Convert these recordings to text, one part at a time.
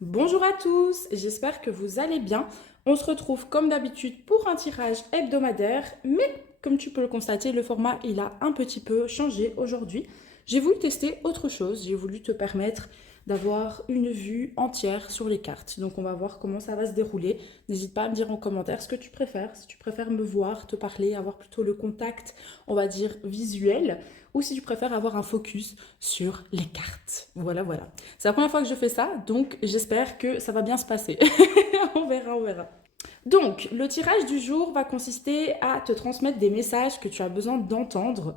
Bonjour à tous, j'espère que vous allez bien. On se retrouve comme d'habitude pour un tirage hebdomadaire, mais comme tu peux le constater, le format il a un petit peu changé aujourd'hui. J'ai voulu tester autre chose, j'ai voulu te permettre d'avoir une vue entière sur les cartes. Donc on va voir comment ça va se dérouler. N'hésite pas à me dire en commentaire ce que tu préfères, si tu préfères me voir, te parler, avoir plutôt le contact, on va dire visuel, ou si tu préfères avoir un focus sur les cartes. Voilà, voilà. C'est la première fois que je fais ça, donc j'espère que ça va bien se passer. On verra, on verra. Donc, le tirage du jour va consister à te transmettre des messages que tu as besoin d'entendre,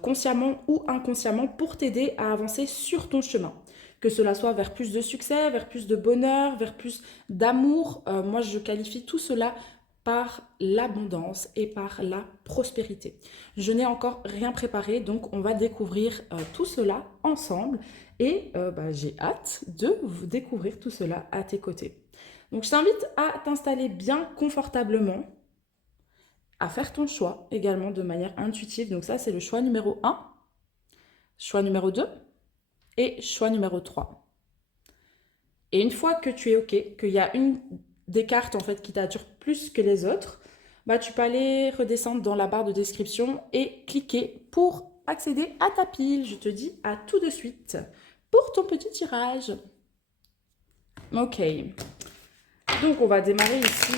consciemment ou inconsciemment, pour t'aider à avancer sur ton chemin. Que cela soit vers plus de succès, vers plus de bonheur, vers plus d'amour. Moi, je qualifie tout cela par l'abondance et par la prospérité. Je n'ai encore rien préparé, donc on va découvrir tout cela ensemble et j'ai hâte de vous découvrir tout cela à tes côtés. Donc je t'invite à t'installer bien confortablement, à faire ton choix également de manière intuitive. Donc ça, c'est le choix numéro un, choix numéro 2 et choix numéro 3. Et une fois que tu es OK, qu'il y a une des cartes en fait qui t'attire plus que les autres, tu peux aller redescendre dans la barre de description et cliquer pour accéder à ta pile. Je te dis à tout de suite pour ton petit tirage. OK. Donc on va démarrer ici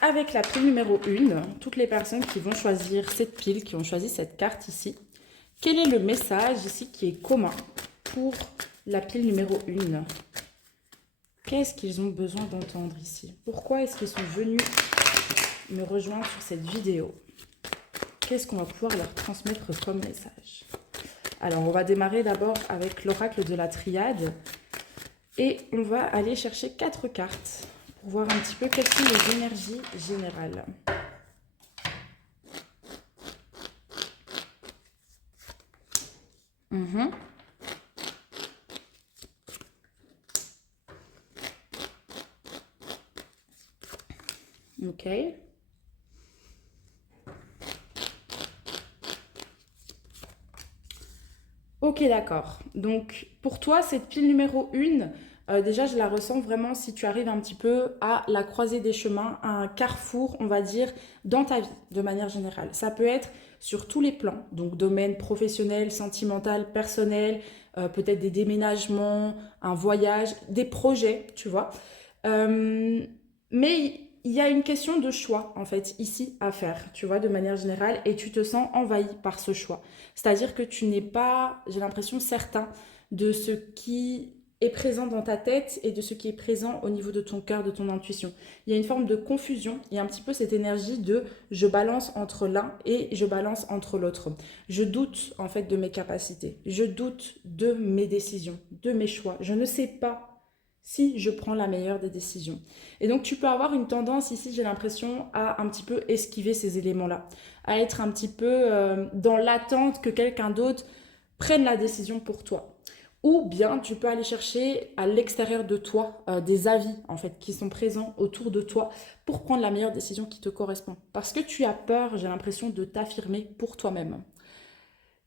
avec la pile numéro 1. Toutes les personnes qui vont choisir cette pile, qui ont choisi cette carte ici. Quel est le message ici qui est commun pour la pile numéro 1? Qu'est-ce qu'ils ont besoin d'entendre ici? Pourquoi est-ce qu'ils sont venus me rejoindre sur cette vidéo? Qu'est-ce qu'on va pouvoir leur transmettre comme message? Alors, on va démarrer d'abord avec l'oracle de la triade. Et on va aller chercher 4 cartes pour voir un petit peu quelles sont les énergies générales. Ok. Ok, d'accord. Donc, pour toi, cette pile numéro 1, déjà, je la ressens vraiment si tu arrives un petit peu à la croisée des chemins, à un carrefour, on va dire, dans ta vie, de manière générale. Ça peut être sur tous les plans, donc domaine professionnel, sentimental, personnel, peut-être des déménagements, un voyage, des projets, tu vois. Euh, mais il y a une question de choix, en fait, ici à faire, tu vois, de manière générale, et tu te sens envahi par ce choix. C'est-à-dire que tu n'es pas, j'ai l'impression, certain de ce qui est présent dans ta tête et de ce qui est présent au niveau de ton cœur, de ton intuition. Il y a une forme de confusion, il y a un petit peu cette énergie de je balance entre l'un et je balance entre l'autre. Je doute en fait de mes capacités, je doute de mes décisions, de mes choix. Je ne sais pas si je prends la meilleure des décisions. Et donc tu peux avoir une tendance ici, j'ai l'impression, à un petit peu esquiver ces éléments-là, à être un petit peu dans l'attente que quelqu'un d'autre prenne la décision pour toi. Ou bien tu peux aller chercher à l'extérieur de toi des avis en fait qui sont présents autour de toi pour prendre la meilleure décision qui te correspond. Parce que tu as peur, j'ai l'impression, de t'affirmer pour toi-même.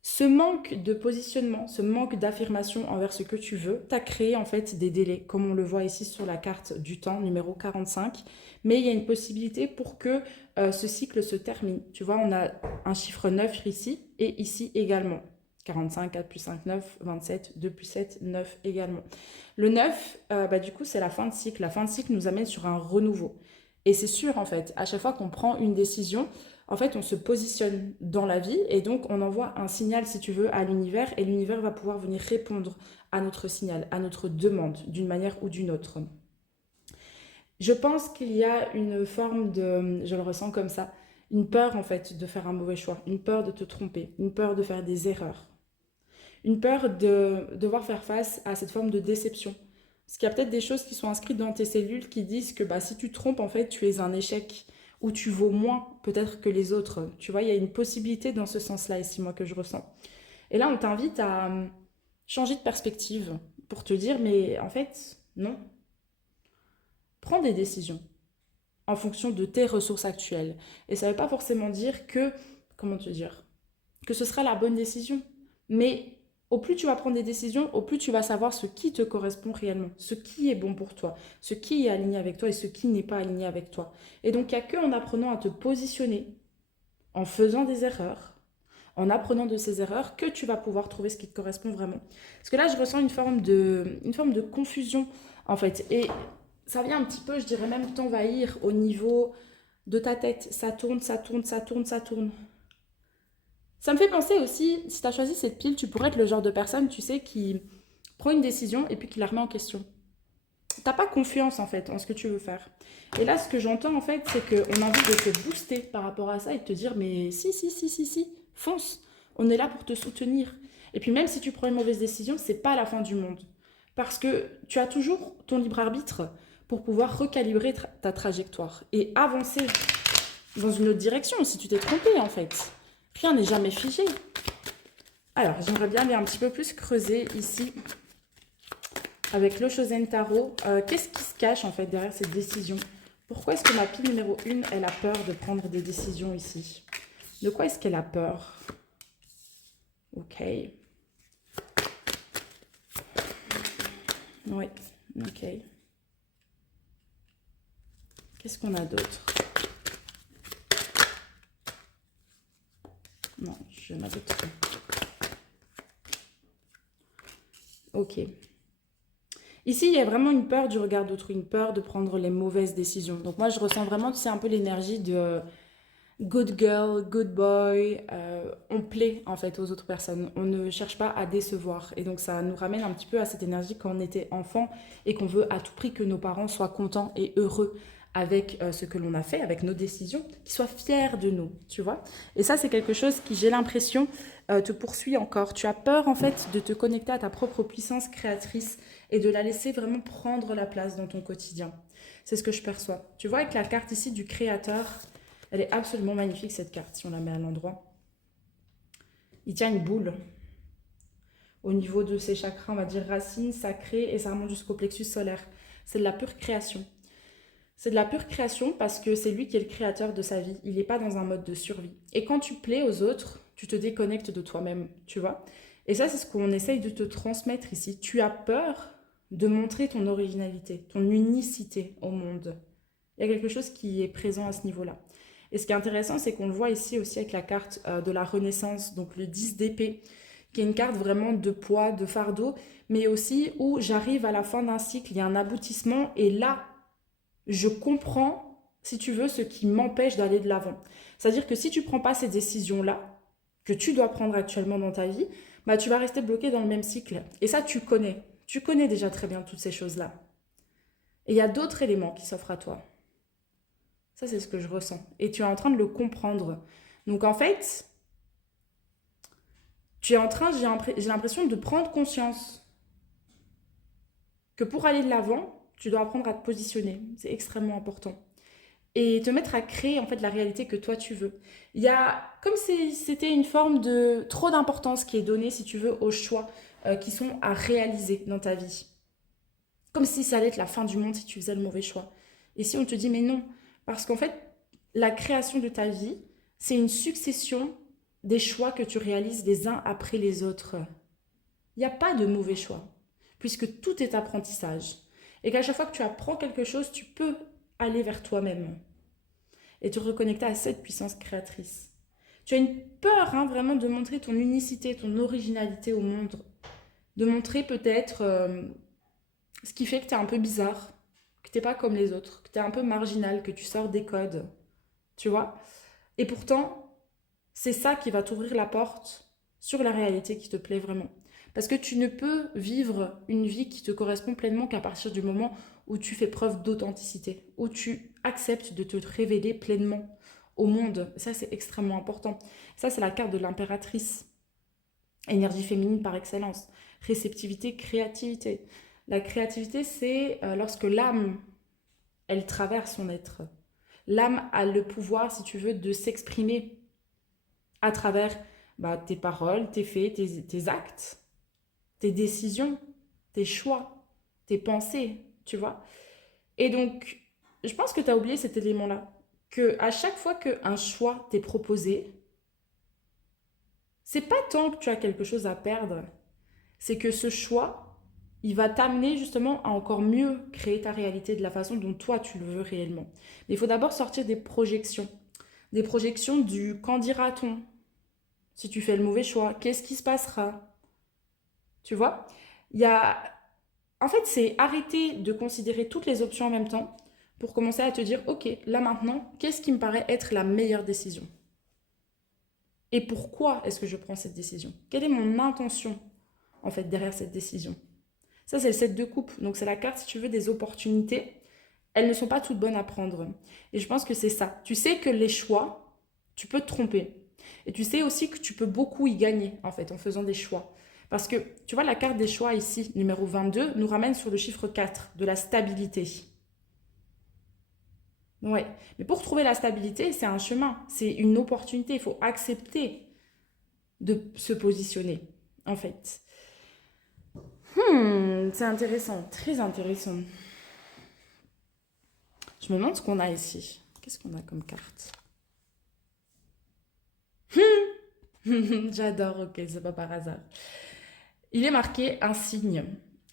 Ce manque de positionnement, ce manque d'affirmation envers ce que tu veux, t'a créé en fait des délais, comme on le voit ici sur la carte du temps numéro 45. Mais il y a une possibilité pour que ce cycle se termine. Tu vois, on a un chiffre 9 ici et ici également. 45, 4 plus 5, 9, 27, 2 plus 7, 9 également. Le 9, du coup, c'est la fin de cycle. La fin de cycle nous amène sur un renouveau. Et c'est sûr, en fait, à chaque fois qu'on prend une décision, en fait, on se positionne dans la vie et donc on envoie un signal, si tu veux, à l'univers et l'univers va pouvoir venir répondre à notre signal, à notre demande, d'une manière ou d'une autre. Je pense qu'il y a une forme de, je le ressens comme ça, une peur en fait de faire un mauvais choix, une peur de te tromper, une peur de faire des erreurs, une peur de devoir faire face à cette forme de déception. Parce qu'il y a peut-être des choses qui sont inscrites dans tes cellules qui disent que si tu te trompes, en fait, tu es un échec ou tu vaux moins peut-être que les autres. Tu vois, il y a une possibilité dans ce sens-là ici, moi, que je ressens. Et là, on t'invite à changer de perspective pour te dire, mais en fait, non. Prends des décisions en fonction de tes ressources actuelles. Et ça ne veut pas forcément dire que, comment te dire, que ce sera la bonne décision. Mais au plus tu vas prendre des décisions, au plus tu vas savoir ce qui te correspond réellement, ce qui est bon pour toi, ce qui est aligné avec toi et ce qui n'est pas aligné avec toi. Et donc, il n'y a qu'en apprenant à te positionner, en faisant des erreurs, en apprenant de ces erreurs, que tu vas pouvoir trouver ce qui te correspond vraiment. Parce que là, je ressens une forme de confusion, en fait. Et ça vient un petit peu, je dirais même, t'envahir au niveau de ta tête. Ça tourne, ça tourne, ça tourne, ça tourne. Ça me fait penser aussi, si tu as choisi cette pile, tu pourrais être le genre de personne, tu sais, qui prend une décision et puis qui la remet en question. T'as pas confiance en fait en ce que tu veux faire. Et là, ce que j'entends en fait, c'est qu'on a envie de te booster par rapport à ça et de te dire, mais si, si, si, si, si, fonce. On est là pour te soutenir. Et puis même si tu prends une mauvaise décision, c'est pas la fin du monde. Parce que tu as toujours ton libre arbitre pour pouvoir recalibrer ta trajectoire et avancer dans une autre direction si tu t'es trompé en fait. Rien n'est jamais figé. Alors, j'aimerais bien aller un petit peu plus creuser ici avec le Shosen Tarot. Qu'est-ce qui se cache en fait derrière cette décision? Pourquoi est-ce que ma pile numéro 1, elle a peur de prendre des décisions ici? De quoi est-ce qu'elle a peur? Ok. Oui, ok. Qu'est-ce qu'on a d'autre? Non, je n'en avais trop. Ok. Ici, il y a vraiment une peur du regard d'autrui, une peur de prendre les mauvaises décisions. Donc moi, je ressens vraiment, c'est un peu l'énergie de good girl, good boy. On plaît en fait aux autres personnes. On ne cherche pas à décevoir. Et donc ça nous ramène un petit peu à cette énergie quand on était enfant et qu'on veut à tout prix que nos parents soient contents et heureux avec ce que l'on a fait, avec nos décisions, qu'ils soient fiers de nous, tu vois. Et ça, c'est quelque chose qui, j'ai l'impression, te poursuit encore. Tu as peur, en fait, de te connecter à ta propre puissance créatrice et de la laisser vraiment prendre la place dans ton quotidien. C'est ce que je perçois. Tu vois, avec la carte ici du créateur, elle est absolument magnifique, cette carte, si on la met à l'endroit. Il tient une boule au niveau de ses chakras, on va dire racines, sacrées, et ça remonte jusqu'au plexus solaire. C'est de la pure création. C'est de la pure création parce que c'est lui qui est le créateur de sa vie. Il n'est pas dans un mode de survie. Et quand tu plais aux autres, tu te déconnectes de toi-même, tu vois. Et ça, c'est ce qu'on essaye de te transmettre ici. Tu as peur de montrer ton originalité, ton unicité au monde. Il y a quelque chose qui est présent à ce niveau-là. Et ce qui est intéressant, c'est qu'on le voit ici aussi avec la carte de la Renaissance, donc le 10 d'épée, qui est une carte vraiment de poids, de fardeau, mais aussi où j'arrive à la fin d'un cycle, il y a un aboutissement, et là, je comprends, si tu veux, ce qui m'empêche d'aller de l'avant. C'est-à-dire que si tu ne prends pas ces décisions-là, que tu dois prendre actuellement dans ta vie, bah, tu vas rester bloqué dans le même cycle. Et ça, tu connais. Tu connais déjà très bien toutes ces choses-là. Et il y a d'autres éléments qui s'offrent à toi. Ça, c'est ce que je ressens. Et tu es en train de le comprendre. Donc, en fait, tu es en train, j'ai l'impression de prendre conscience que pour aller de l'avant, tu dois apprendre à te positionner. C'est extrêmement important. Et te mettre à créer en fait la réalité que toi tu veux. Il y a comme si c'était une forme de trop d'importance qui est donnée, si tu veux, aux choix qui sont à réaliser dans ta vie. Comme si ça allait être la fin du monde si tu faisais le mauvais choix. Et si on te dit mais non, parce qu'en fait, la création de ta vie, c'est une succession des choix que tu réalises les uns après les autres. Il n'y a pas de mauvais choix, puisque tout est apprentissage. Et qu'à chaque fois que tu apprends quelque chose, tu peux aller vers toi-même et te reconnecter à cette puissance créatrice. Tu as une peur vraiment de montrer ton unicité, ton originalité au monde, de montrer peut-être ce qui fait que tu es un peu bizarre, que tu n'es pas comme les autres, que tu es un peu marginal, que tu sors des codes, tu vois. Et pourtant, c'est ça qui va t'ouvrir la porte sur la réalité qui te plaît vraiment. Parce que tu ne peux vivre une vie qui te correspond pleinement qu'à partir du moment où tu fais preuve d'authenticité, où tu acceptes de te révéler pleinement au monde. Ça, c'est extrêmement important. Ça, c'est la carte de l'impératrice. Énergie féminine par excellence. Réceptivité, créativité. La créativité, c'est lorsque l'âme, elle traverse son être. L'âme a le pouvoir, si tu veux, de s'exprimer à travers tes paroles, tes faits, tes actes, tes décisions, tes choix, tes pensées, tu vois. Et donc, je pense que tu as oublié cet élément-là. Que à chaque fois qu'un choix t'est proposé, c'est pas tant que tu as quelque chose à perdre, c'est que ce choix, il va t'amener justement à encore mieux créer ta réalité de la façon dont toi tu le veux réellement. Mais il faut d'abord sortir des projections. Des projections du qu'en dira-t-on si tu fais le mauvais choix, qu'est-ce qui se passera? Tu vois? Il y a En fait, c'est arrêter de considérer toutes les options en même temps pour commencer à te dire, ok, là maintenant, qu'est-ce qui me paraît être la meilleure décision? Et pourquoi est-ce que je prends cette décision? Quelle est mon intention, en fait, derrière cette décision? Ça, c'est le set de coupe. Donc, c'est la carte, si tu veux, des opportunités. Elles ne sont pas toutes bonnes à prendre. Et je pense que c'est ça. Tu sais que les choix, tu peux te tromper. Et tu sais aussi que tu peux beaucoup y gagner, en fait, en faisant des choix. Parce que, tu vois, la carte des choix ici, numéro 22, nous ramène sur le chiffre 4, de la stabilité. Ouais. Mais pour trouver la stabilité, c'est un chemin, c'est une opportunité. Il faut accepter de se positionner, en fait. C'est intéressant, très intéressant. Je me demande ce qu'on a ici. Qu'est-ce qu'on a comme carte? J'adore, ok, c'est pas par hasard. Il est marqué un signe.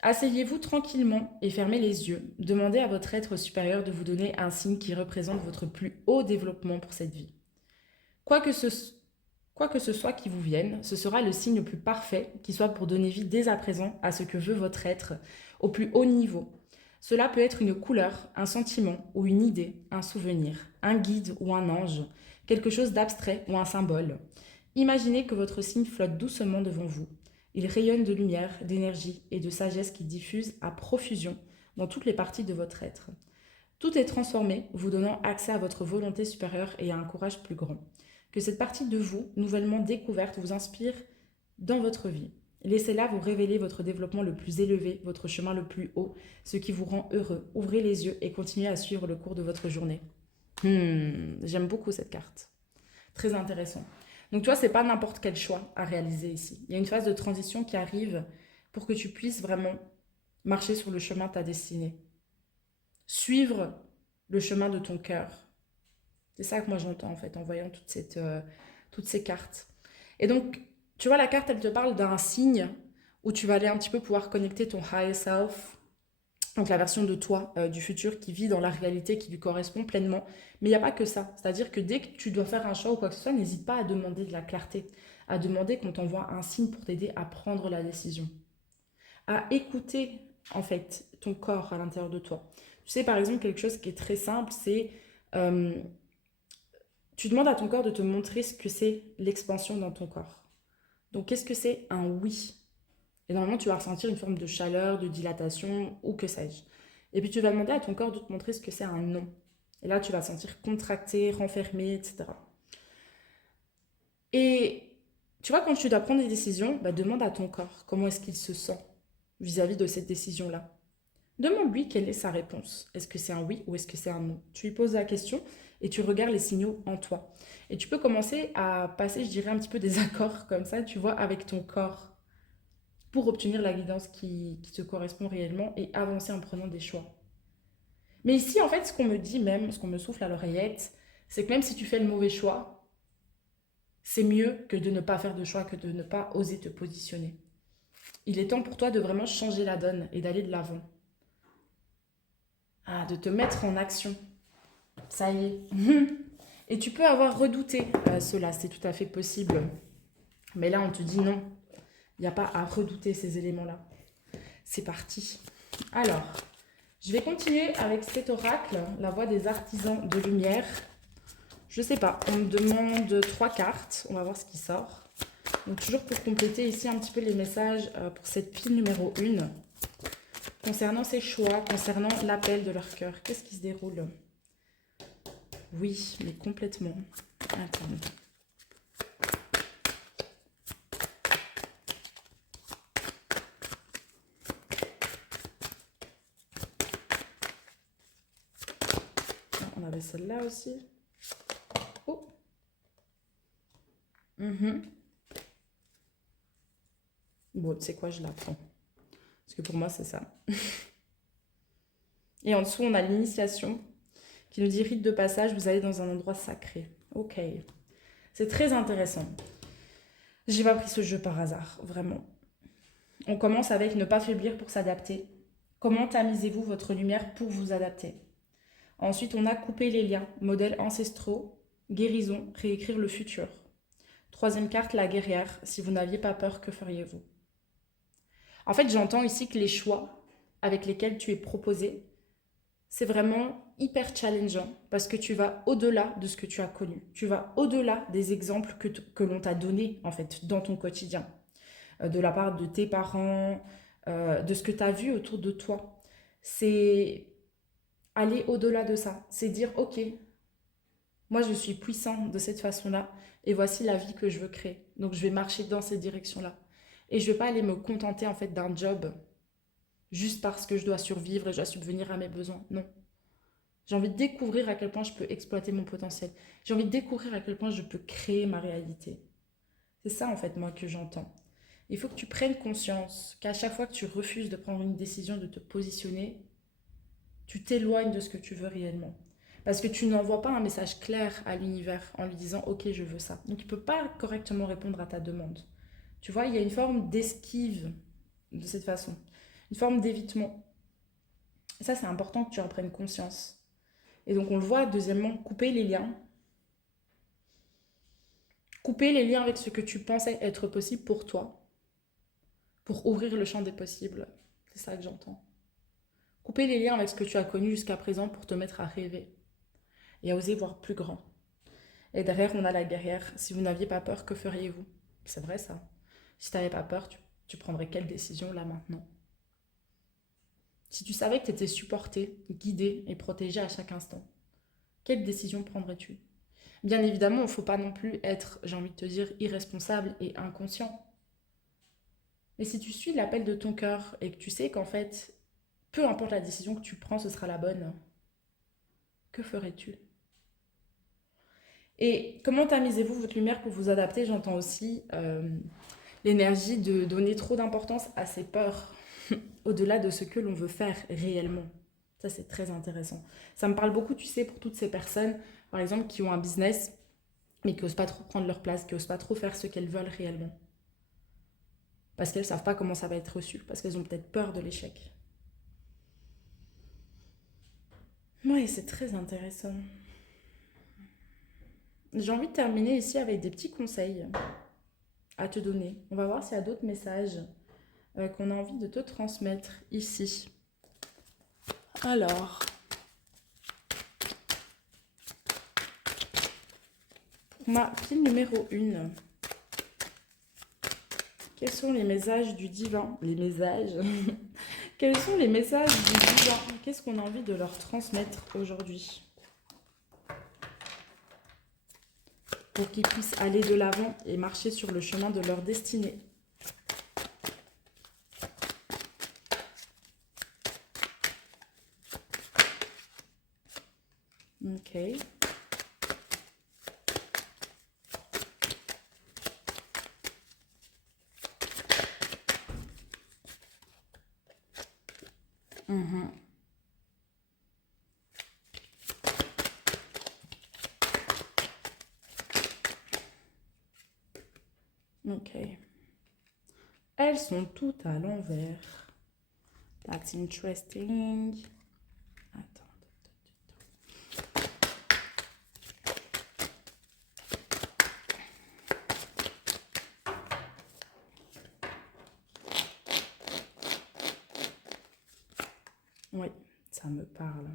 Asseyez-vous tranquillement et fermez les yeux. Demandez à votre être supérieur de vous donner un signe qui représente votre plus haut développement pour cette vie. Quoi que ce, quoi que ce soit qui vous vienne, ce sera le signe le plus parfait qui soit pour donner vie dès à présent à ce que veut votre être au plus haut niveau. Cela peut être une couleur, un sentiment ou une idée, un souvenir, un guide ou un ange, quelque chose d'abstrait ou un symbole. Imaginez que votre signe flotte doucement devant vous. Il rayonne de lumière, d'énergie et de sagesse qui diffuse à profusion dans toutes les parties de votre être. Tout est transformé, vous donnant accès à votre volonté supérieure et à un courage plus grand. Que cette partie de vous, nouvellement découverte, vous inspire dans votre vie. Laissez-la vous révéler votre développement le plus élevé, votre chemin le plus haut, ce qui vous rend heureux. Ouvrez les yeux et continuez à suivre le cours de votre journée. J'aime beaucoup cette carte. Très intéressant. Donc tu vois, c'est pas n'importe quel choix à réaliser ici. Il y a une phase de transition qui arrive pour que tu puisses vraiment marcher sur le chemin de ta destinée. Suivre le chemin de ton cœur. C'est ça que moi j'entends en fait en voyant toutes ces cartes. Et donc, tu vois, la carte, elle te parle d'un signe où tu vas aller un petit peu pouvoir connecter ton higher self, donc la version de toi du futur qui vit dans la réalité qui lui correspond pleinement. Mais il n'y a pas que ça. C'est-à-dire que dès que tu dois faire un choix ou quoi que ce soit, n'hésite pas à demander de la clarté, à demander qu'on t'envoie un signe pour t'aider à prendre la décision, à écouter en fait ton corps à l'intérieur de toi. Tu sais, par exemple, quelque chose qui est très simple, c'est euh, tu demandes à ton corps de te montrer ce que c'est l'expansion dans ton corps. Donc, qu'est-ce que c'est un oui? Et normalement, tu vas ressentir une forme de chaleur, de dilatation ou que sais-je. Et puis, tu vas demander à ton corps de te montrer ce que c'est un non. Et là, tu vas sentir contracté, renfermé, etc. Et tu vois, quand tu dois prendre des décisions, bah, demande à ton corps comment est-ce qu'il se sent vis-à-vis de cette décision-là. Demande-lui quelle est sa réponse. Est-ce que c'est un oui ou est-ce que c'est un non? Tu lui poses la question et tu regardes les signaux en toi. Et tu peux commencer à passer, je dirais, un petit peu des accords comme ça, tu vois, avec ton corps pour obtenir la guidance qui te correspond réellement et avancer en prenant des choix. Mais ici, en fait, ce qu'on me dit même, ce qu'on me souffle à l'oreillette, c'est que même si tu fais le mauvais choix, c'est mieux que de ne pas faire de choix, que de ne pas oser te positionner. Il est temps pour toi de vraiment changer la donne et d'aller de l'avant. Ah, de te mettre en action. Ça y est. Et tu peux avoir redouté cela, c'est tout à fait possible. Mais là, on te dit non. Il n'y a pas à redouter ces éléments-là. C'est parti. Alors, je vais continuer avec cet oracle, la voix des artisans de lumière. Je sais pas, on me demande 3 cartes. On va voir ce qui sort. Donc, toujours pour compléter ici un petit peu les messages pour cette pile numéro 1. Concernant ces choix, concernant l'appel de leur cœur, qu'est-ce qui se déroule? Oui, mais complètement. Attends. On avait celle-là aussi. Oh. Bon, tu sais quoi, je la prends. Parce que pour moi, c'est ça. Et en dessous, on a l'initiation qui nous dit rite de passage, vous allez dans un endroit sacré. Ok. C'est très intéressant. J'ai pas pris ce jeu par hasard, vraiment. On commence avec ne pas faiblir pour s'adapter. Comment tamisez-vous votre lumière pour vous adapter? Ensuite, on a coupé les liens, modèles ancestraux, guérison, réécrire le futur. Troisième carte, la guerrière. Si vous n'aviez pas peur, que feriez-vous? En fait, j'entends ici que les choix avec lesquels tu es proposé, c'est vraiment hyper challengeant parce que tu vas au-delà de ce que tu as connu. Tu vas au-delà des exemples que l'on t'a donnés en fait dans ton quotidien, de la part de tes parents, de ce que tu as vu autour de toi. C'est aller au-delà de ça. C'est dire, ok, moi je suis puissant de cette façon-là et voici la vie que je veux créer. Donc je vais marcher dans cette direction-là. Et je ne vais pas aller me contenter en fait d'un job juste parce que je dois survivre et je dois subvenir à mes besoins. Non. J'ai envie de découvrir à quel point je peux exploiter mon potentiel. J'ai envie de découvrir à quel point je peux créer ma réalité. C'est ça en fait moi que j'entends. Il faut que tu prennes conscience qu'à chaque fois que tu refuses de prendre une décision, de te positionner, tu t'éloignes de ce que tu veux réellement. Parce que tu n'envoies pas un message clair à l'univers en lui disant ok je veux ça. Donc il ne peut pas correctement répondre à ta demande. Tu vois, il y a une forme d'esquive de cette façon. Une forme d'évitement. Et ça c'est important que tu en prennes conscience. Et donc on le voit, deuxièmement, couper les liens. Couper les liens avec ce que tu pensais être possible pour toi, pour ouvrir le champ des possibles. C'est ça que j'entends. Couper les liens avec ce que tu as connu jusqu'à présent pour te mettre à rêver et à oser voir plus grand. Et derrière, on a la guerrière. Si vous n'aviez pas peur, que feriez-vous? C'est vrai ça. Si tu n'avais pas peur, tu prendrais quelle décision là maintenant? Si tu savais que tu étais supporté, guidé et protégé à chaque instant, quelle décision prendrais-tu? Bien évidemment, il ne faut pas non plus être, j'ai envie de te dire, irresponsable et inconscient. Mais si tu suis l'appel de ton cœur et que tu sais qu'en fait, peu importe la décision que tu prends, ce sera la bonne, que ferais-tu? Et comment tamisez-vous votre lumière pour vous adapter? J'entends aussi l'énergie de donner trop d'importance à ses peurs, au-delà de ce que l'on veut faire réellement. Ça, c'est très intéressant. Ça me parle beaucoup, tu sais, pour toutes ces personnes, par exemple, qui ont un business, mais qui n'osent pas trop prendre leur place, qui n'osent pas trop faire ce qu'elles veulent réellement. Parce qu'elles ne savent pas comment ça va être reçu, parce qu'elles ont peut-être peur de l'échec. Oui, c'est très intéressant. J'ai envie de terminer ici avec des petits conseils à te donner. On va voir s'il y a d'autres messages qu'on a envie de te transmettre ici. Alors, pour ma pile numéro 1, quels sont les messages du divin? Les messages Quels sont les messages du divin? Qu'est-ce qu'on a envie de leur transmettre aujourd'hui? Pour qu'ils puissent aller de l'avant et marcher sur le chemin de leur destinée. Ok. Mhm. Ok. Elles sont toutes à l'envers. That's interesting. Attends. Oui, ça me parle.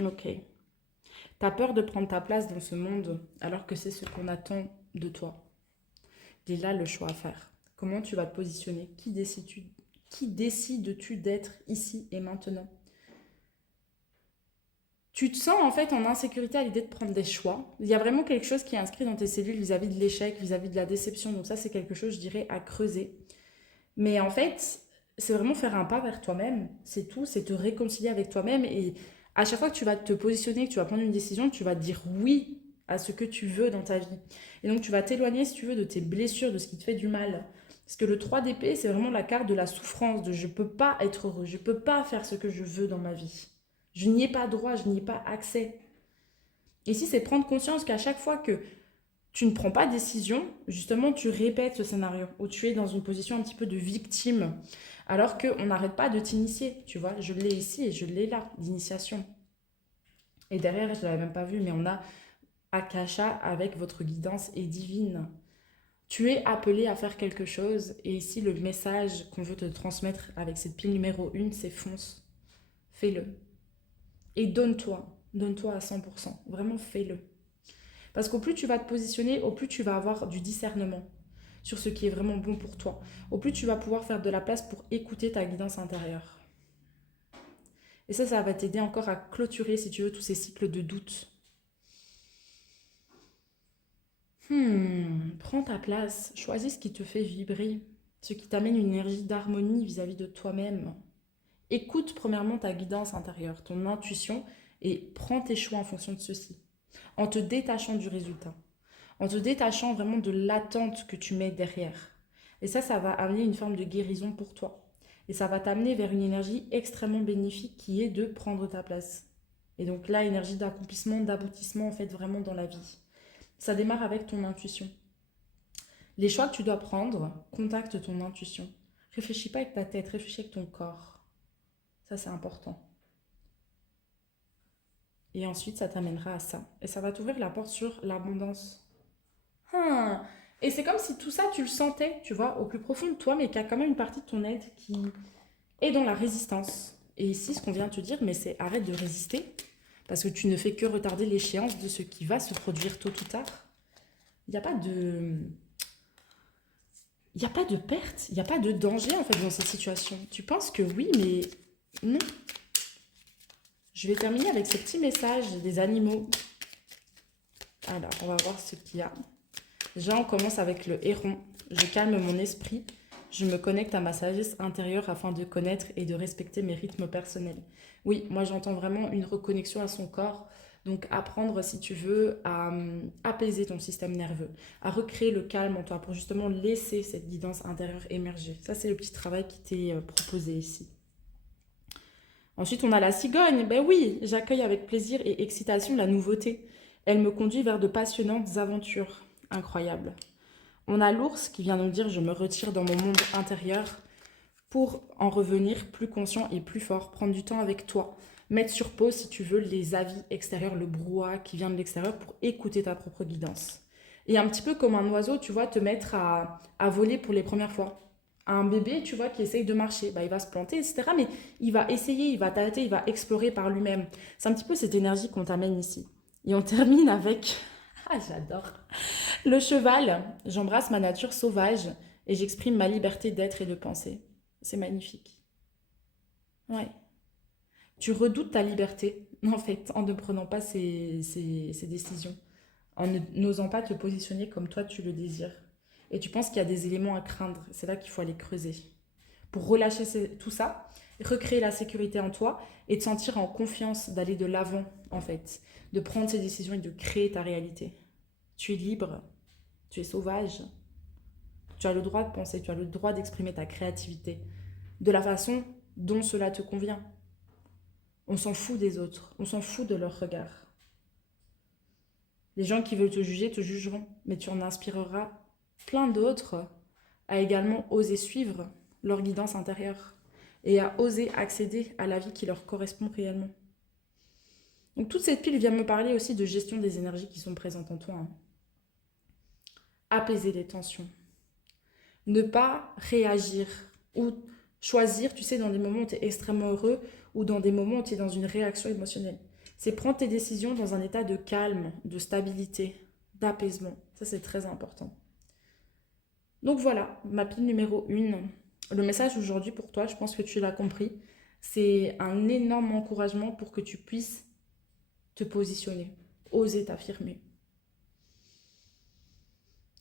Ok. T'as peur de prendre ta place dans ce monde alors que c'est ce qu'on attend de toi. Il est là le choix à faire. Comment tu vas te positionner? Qui décides-tu d'être ici et maintenant? Tu te sens en fait en insécurité à l'idée de prendre des choix. Il y a vraiment quelque chose qui est inscrit dans tes cellules vis-à-vis de l'échec, vis-à-vis de la déception. Donc ça, c'est quelque chose, je dirais, à creuser. Mais en fait, c'est vraiment faire un pas vers toi-même. C'est tout, c'est te réconcilier avec toi-même. Et à chaque fois que tu vas te positionner, que tu vas prendre une décision, tu vas dire oui à ce que tu veux dans ta vie. Et donc, tu vas t'éloigner, si tu veux, de tes blessures, de ce qui te fait du mal. Parce que le 3 d'épée, c'est vraiment la carte de la souffrance, de je peux pas être heureux, je peux pas faire ce que je veux dans ma vie. Je n'y ai pas droit, je n'y ai pas accès. Ici, c'est prendre conscience qu'à chaque fois que tu ne prends pas de décision, justement, tu répètes ce scénario où tu es dans une position un petit peu de victime, alors qu'on n'arrête pas de t'initier, tu vois. Je l'ai ici et je l'ai là, l'initiation. Et derrière, je ne l'avais même pas vu, mais on a Akasha avec votre guidance est divine. Tu es appelé à faire quelque chose et ici, le message qu'on veut te transmettre avec cette pile numéro 1, c'est fonce, fais-le. Et donne-toi à 100%, vraiment fais-le. Parce qu'au plus tu vas te positionner, au plus tu vas avoir du discernement sur ce qui est vraiment bon pour toi. Au plus tu vas pouvoir faire de la place pour écouter ta guidance intérieure. Et ça va t'aider encore à clôturer, si tu veux, tous ces cycles de doute. Prends ta place, choisis ce qui te fait vibrer, ce qui t'amène une énergie d'harmonie vis-à-vis de toi-même. Écoute premièrement ta guidance intérieure, ton intuition, et prends tes choix en fonction de ceci, en te détachant du résultat, en te détachant vraiment de l'attente que tu mets derrière. Et ça va amener une forme de guérison pour toi. Et ça va t'amener vers une énergie extrêmement bénéfique qui est de prendre ta place. Et donc là, énergie d'accomplissement, d'aboutissement en fait vraiment dans la vie. Ça démarre avec ton intuition. Les choix que tu dois prendre, contacte ton intuition. Réfléchis pas avec ta tête, réfléchis avec ton corps. Ça, c'est important. Et ensuite, ça t'amènera à ça. Et ça va t'ouvrir la porte sur l'abondance. Et c'est comme si tout ça, tu le sentais, tu vois, au plus profond de toi, mais qu'il y a quand même une partie de ton être qui est dans la résistance. Et ici, ce qu'on vient de te dire, mais c'est arrête de résister, parce que tu ne fais que retarder l'échéance de ce qui va se produire tôt ou tard. Il n'y a pas de... Il n'y a pas de perte, il n'y a pas de danger en fait dans cette situation. Tu penses que oui, mais non. Je vais terminer avec ce petit message des animaux. Alors, on va voir ce qu'il y a. Déjà, on commence avec le héron. Je calme mon esprit. Je me connecte à ma sagesse intérieure afin de connaître et de respecter mes rythmes personnels. Oui, moi j'entends vraiment une reconnexion à son corps. Donc apprendre, si tu veux, à apaiser ton système nerveux, à recréer le calme en toi pour justement laisser cette guidance intérieure émerger. Ça, c'est le petit travail qui t'est proposé ici. Ensuite, on a la cigogne. Ben oui, j'accueille avec plaisir et excitation la nouveauté. Elle me conduit vers de passionnantes aventures. Incroyable. On a l'ours qui vient nous dire je me retire dans mon monde intérieur pour en revenir plus conscient et plus fort, prendre du temps avec toi, mettre sur pause si tu veux les avis extérieurs, le brouhaha qui vient de l'extérieur pour écouter ta propre guidance. Et un petit peu comme un oiseau, tu vois, te mettre à voler pour les premières fois. Un bébé, tu vois, qui essaye de marcher, bah, il va se planter, etc. Mais il va essayer, il va tâter, il va explorer par lui-même. C'est un petit peu cette énergie qu'on t'amène ici. Et on termine avec... Ah, j'adore. Le cheval, j'embrasse ma nature sauvage et j'exprime ma liberté d'être et de penser. C'est magnifique. Ouais. Tu redoutes ta liberté, en fait, en ne prenant pas ces décisions, en n'osant pas te positionner comme toi tu le désires. Et tu penses qu'il y a des éléments à craindre. C'est là qu'il faut aller creuser. Pour relâcher tout ça, recréer la sécurité en toi et te sentir en confiance d'aller de l'avant, en fait. De prendre ces décisions et de créer ta réalité. Tu es libre, tu es sauvage. Tu as le droit de penser, tu as le droit d'exprimer ta créativité de la façon dont cela te convient. On s'en fout des autres, on s'en fout de leur regard. Les gens qui veulent te jugeront, mais tu en inspireras plein d'autres à également oser suivre leur guidance intérieure et à oser accéder à la vie qui leur correspond réellement. Donc toute cette pile vient me parler aussi de gestion des énergies qui sont présentes en toi. Apaiser les tensions. Ne pas réagir ou choisir, tu sais, dans des moments où tu es extrêmement heureux ou dans des moments où tu es dans une réaction émotionnelle. C'est prendre tes décisions dans un état de calme, de stabilité, d'apaisement. Ça, c'est très important. Donc voilà, ma pile numéro 1. Le message aujourd'hui pour toi, je pense que tu l'as compris, c'est un énorme encouragement pour que tu puisses te positionner, oser t'affirmer.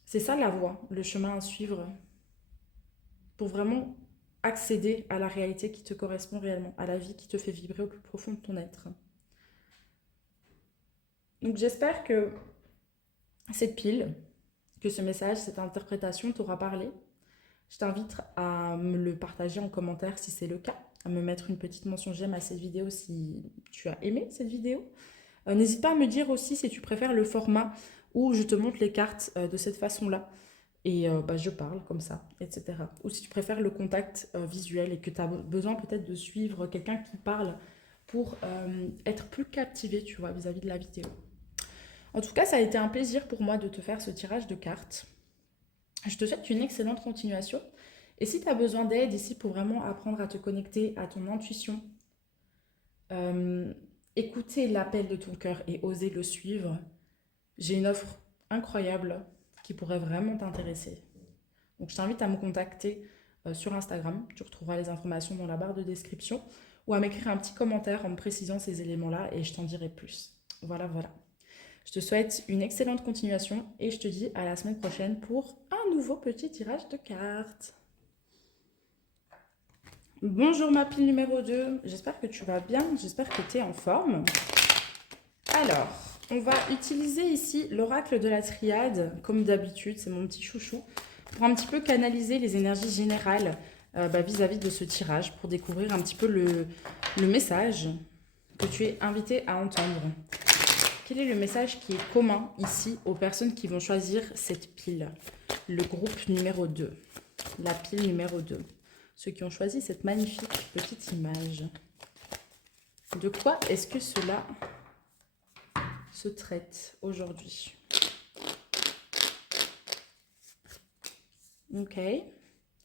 C'est ça la voie, le chemin à suivre pour vraiment accéder à la réalité qui te correspond réellement, à la vie qui te fait vibrer au plus profond de ton être. Donc j'espère que cette pile, que ce message, cette interprétation t'aura parlé. Je t'invite à me le partager en commentaire si c'est le cas. à me mettre une petite mention j'aime à cette vidéo si tu as aimé cette vidéo. N'hésite pas à me dire aussi si tu préfères le format où je te montre les cartes de cette façon-là et bah, je parle comme ça, etc. Ou si tu préfères le contact visuel et que tu as besoin peut-être de suivre quelqu'un qui parle pour être plus captivé, tu vois, vis-à-vis de la vidéo. En tout cas, ça a été un plaisir pour moi de te faire ce tirage de cartes. Je te souhaite une excellente continuation. Et si tu as besoin d'aide ici pour vraiment apprendre à te connecter à ton intuition, euh, écouter l'appel de ton cœur et oser le suivre, j'ai une offre incroyable qui pourrait vraiment t'intéresser. Donc je t'invite à me contacter sur Instagram, tu retrouveras les informations dans la barre de description, ou à m'écrire un petit commentaire en me précisant ces éléments-là et je t'en dirai plus. Voilà, voilà. Je te souhaite une excellente continuation et je te dis à la semaine prochaine pour un nouveau petit tirage de cartes. Bonjour ma pile numéro 2, j'espère que tu vas bien, j'espère que tu es en forme. Alors, on va utiliser ici l'oracle de la triade, comme d'habitude, c'est mon petit chouchou, pour un petit peu canaliser les énergies générales vis-à-vis de ce tirage, pour découvrir un petit peu le message que tu es invité à entendre. Quel est le message qui est commun ici aux personnes qui vont choisir cette pile? Le groupe numéro 2, la pile numéro 2. Ceux qui ont choisi cette magnifique petite image. De quoi est-ce que cela se traite aujourd'hui? Ok,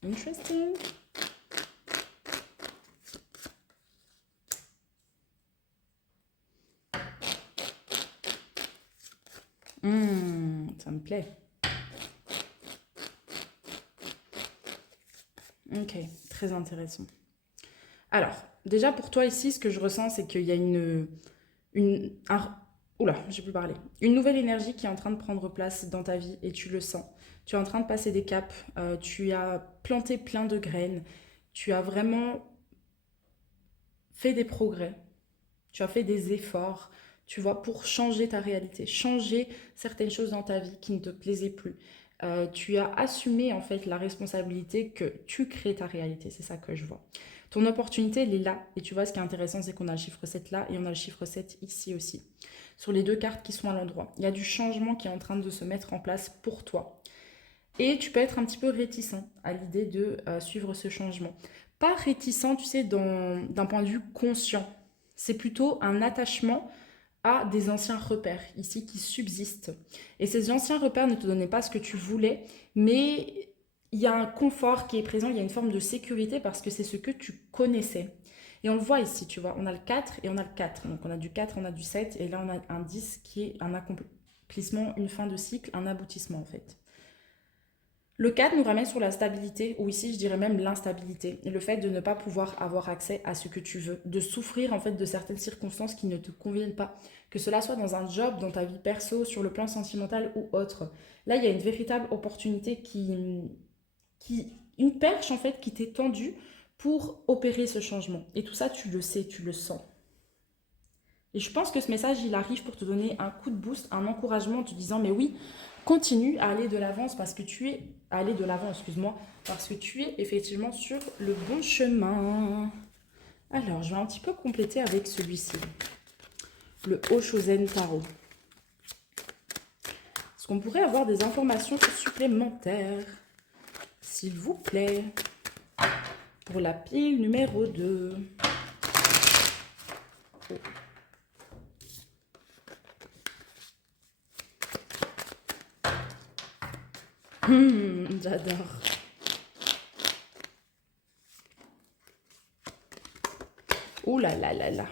interesting. Ça me plaît. Ok, très intéressant. Alors, déjà pour toi ici, ce que je ressens, c'est qu'il y a oula, j'ai plus parlé. Une nouvelle énergie qui est en train de prendre place dans ta vie et tu le sens. Tu es en train de passer des caps, tu as planté plein de graines, tu as vraiment fait des progrès, tu as fait des efforts, tu vois, pour changer ta réalité, changer certaines choses dans ta vie qui ne te plaisaient plus. Tu as assumé en fait la responsabilité que tu crées ta réalité, c'est ça que je vois. Ton opportunité, elle est là. Et tu vois, ce qui est intéressant, c'est qu'on a le chiffre 7 là et on a le chiffre 7 ici aussi. Sur les deux cartes qui sont à l'endroit. Il y a du changement qui est en train de se mettre en place pour toi. Et tu peux être un petit peu réticent à l'idée de suivre ce changement. Pas réticent, tu sais, d'un point de vue conscient. C'est plutôt un attachement à des anciens repères ici qui subsistent. Et ces anciens repères ne te donnaient pas ce que tu voulais, mais il y a un confort qui est présent, il y a une forme de sécurité parce que c'est ce que tu connaissais. Et on le voit ici, tu vois, on a le 4 et on a le 4. Donc on a du 4, on a du 7 et là on a un 10 qui est un accomplissement, une fin de cycle, un aboutissement en fait. Le 4 nous ramène sur la stabilité, ou ici je dirais même l'instabilité, et le fait de ne pas pouvoir avoir accès à ce que tu veux, de souffrir en fait de certaines circonstances qui ne te conviennent pas, que cela soit dans un job, dans ta vie perso, sur le plan sentimental ou autre. Là, il y a une véritable opportunité une perche en fait qui t'est tendue pour opérer ce changement. Et tout ça, tu le sais, tu le sens. Et je pense que ce message, il arrive pour te donner un coup de boost, un encouragement en te disant, mais oui, continue à aller de l'avance parce que tu es... À aller de l'avant, excuse-moi, parce que tu es effectivement sur le bon chemin. Alors, je vais un petit peu compléter avec celui-ci. Le Oshozen Tarot. Est-ce qu'on pourrait avoir des informations supplémentaires, s'il vous plaît, pour la pile numéro 2? Oh. J'adore. Oh là là là là.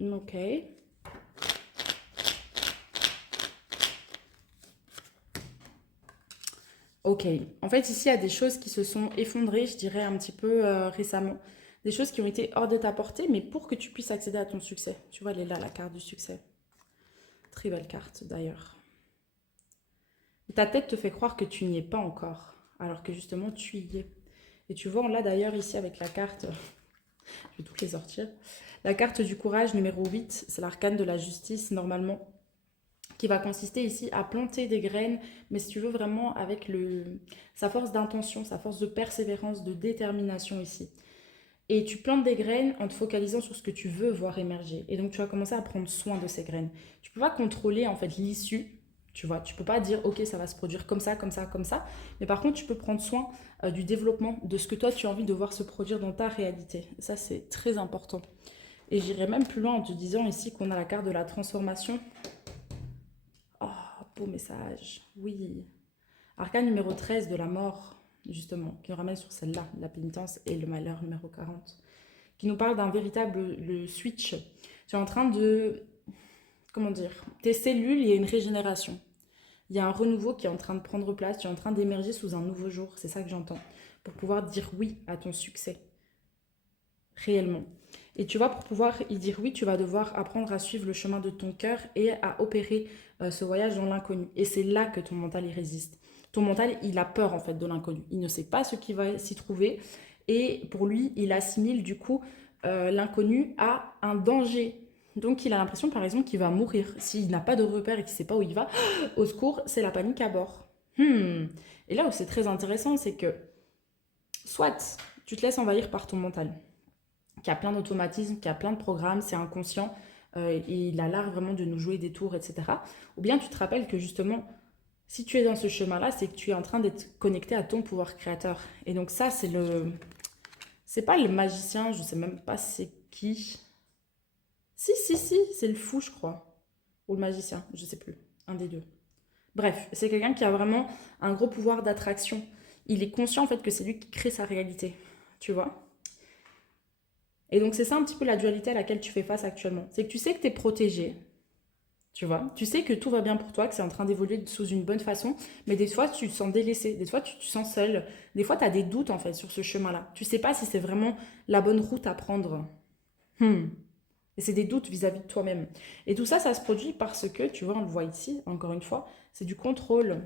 Ok. Ok. En fait, ici, il y a des choses qui se sont effondrées, je dirais, un petit peu récemment. Des choses qui ont été hors de ta portée, mais pour que tu puisses accéder à ton succès. Tu vois, elle est là, la carte du succès. Très belle carte, d'ailleurs. Ta tête te fait croire que tu n'y es pas encore, alors que justement, tu y es. Et tu vois, on l'a d'ailleurs ici avec la carte... Je vais toutes les sortir. La carte du courage numéro 8, c'est l'arcane de la justice, normalement. qui va consister ici à planter des graines, mais si tu veux vraiment avec sa force d'intention, sa force de persévérance, de détermination ici. Et tu plantes des graines en te focalisant sur ce que tu veux voir émerger. Et donc tu vas commencer à prendre soin de ces graines. Tu ne peux pas contrôler en fait l'issue, tu vois. Tu ne peux pas dire ok ça va se produire comme ça, comme ça, comme ça. Mais par contre tu peux prendre soin du développement, de ce que toi tu as envie de voir se produire dans ta réalité. Ça c'est très important. Et j'irai même plus loin en te disant ici qu'on a la carte de la transformation. Oh, beau message. Oui. Arcane numéro 13 de la mort, justement, qui nous ramène sur celle-là, la pénitence et le malheur numéro 40, qui nous parle d'un véritable switch. Tu es en train de, comment dire, tes cellules, il y a une régénération. Il y a un renouveau qui est en train de prendre place, tu es en train d'émerger sous un nouveau jour, c'est ça que j'entends, pour pouvoir dire oui à ton succès, réellement. Et tu vois, pour pouvoir y dire oui, tu vas devoir apprendre à suivre le chemin de ton cœur et à opérer ce voyage dans l'inconnu. Et c'est là que ton mental y résiste. Ton mental, il a peur en fait de l'inconnu. Il ne sait pas ce qui va s'y trouver. Et pour lui, il assimile du coup l'inconnu à un danger. Donc il a l'impression par exemple qu'il va mourir. S'il n'a pas de repère et qu'il ne sait pas où il va, au secours, c'est la panique à bord. Et là où c'est très intéressant, c'est que soit tu te laisses envahir par ton mental, qui a plein d'automatismes, qui a plein de programmes, c'est inconscient, et il a l'art vraiment de nous jouer des tours, etc. Ou bien tu te rappelles que justement, si tu es dans ce chemin-là, c'est que tu es en train d'être connecté à ton pouvoir créateur. Et donc ça, c'est le... C'est pas le magicien, je sais même pas c'est qui. Si, c'est le fou, je crois. Ou le magicien, je sais plus. Un des deux. Bref, c'est quelqu'un qui a vraiment un gros pouvoir d'attraction. Il est conscient en fait que c'est lui qui crée sa réalité. Tu vois? Et donc c'est ça un petit peu la dualité à laquelle tu fais face actuellement. C'est que tu sais que tu es protégé, tu vois. Tu sais que tout va bien pour toi, que c'est en train d'évoluer sous une bonne façon, mais des fois tu te sens délaissé, des fois tu te sens seul, des fois tu as des doutes en fait sur ce chemin-là. Tu sais pas si c'est vraiment la bonne route à prendre. Et c'est des doutes vis-à-vis de toi-même. Et tout ça, ça se produit parce que, tu vois, on le voit ici, encore une fois, c'est du contrôle.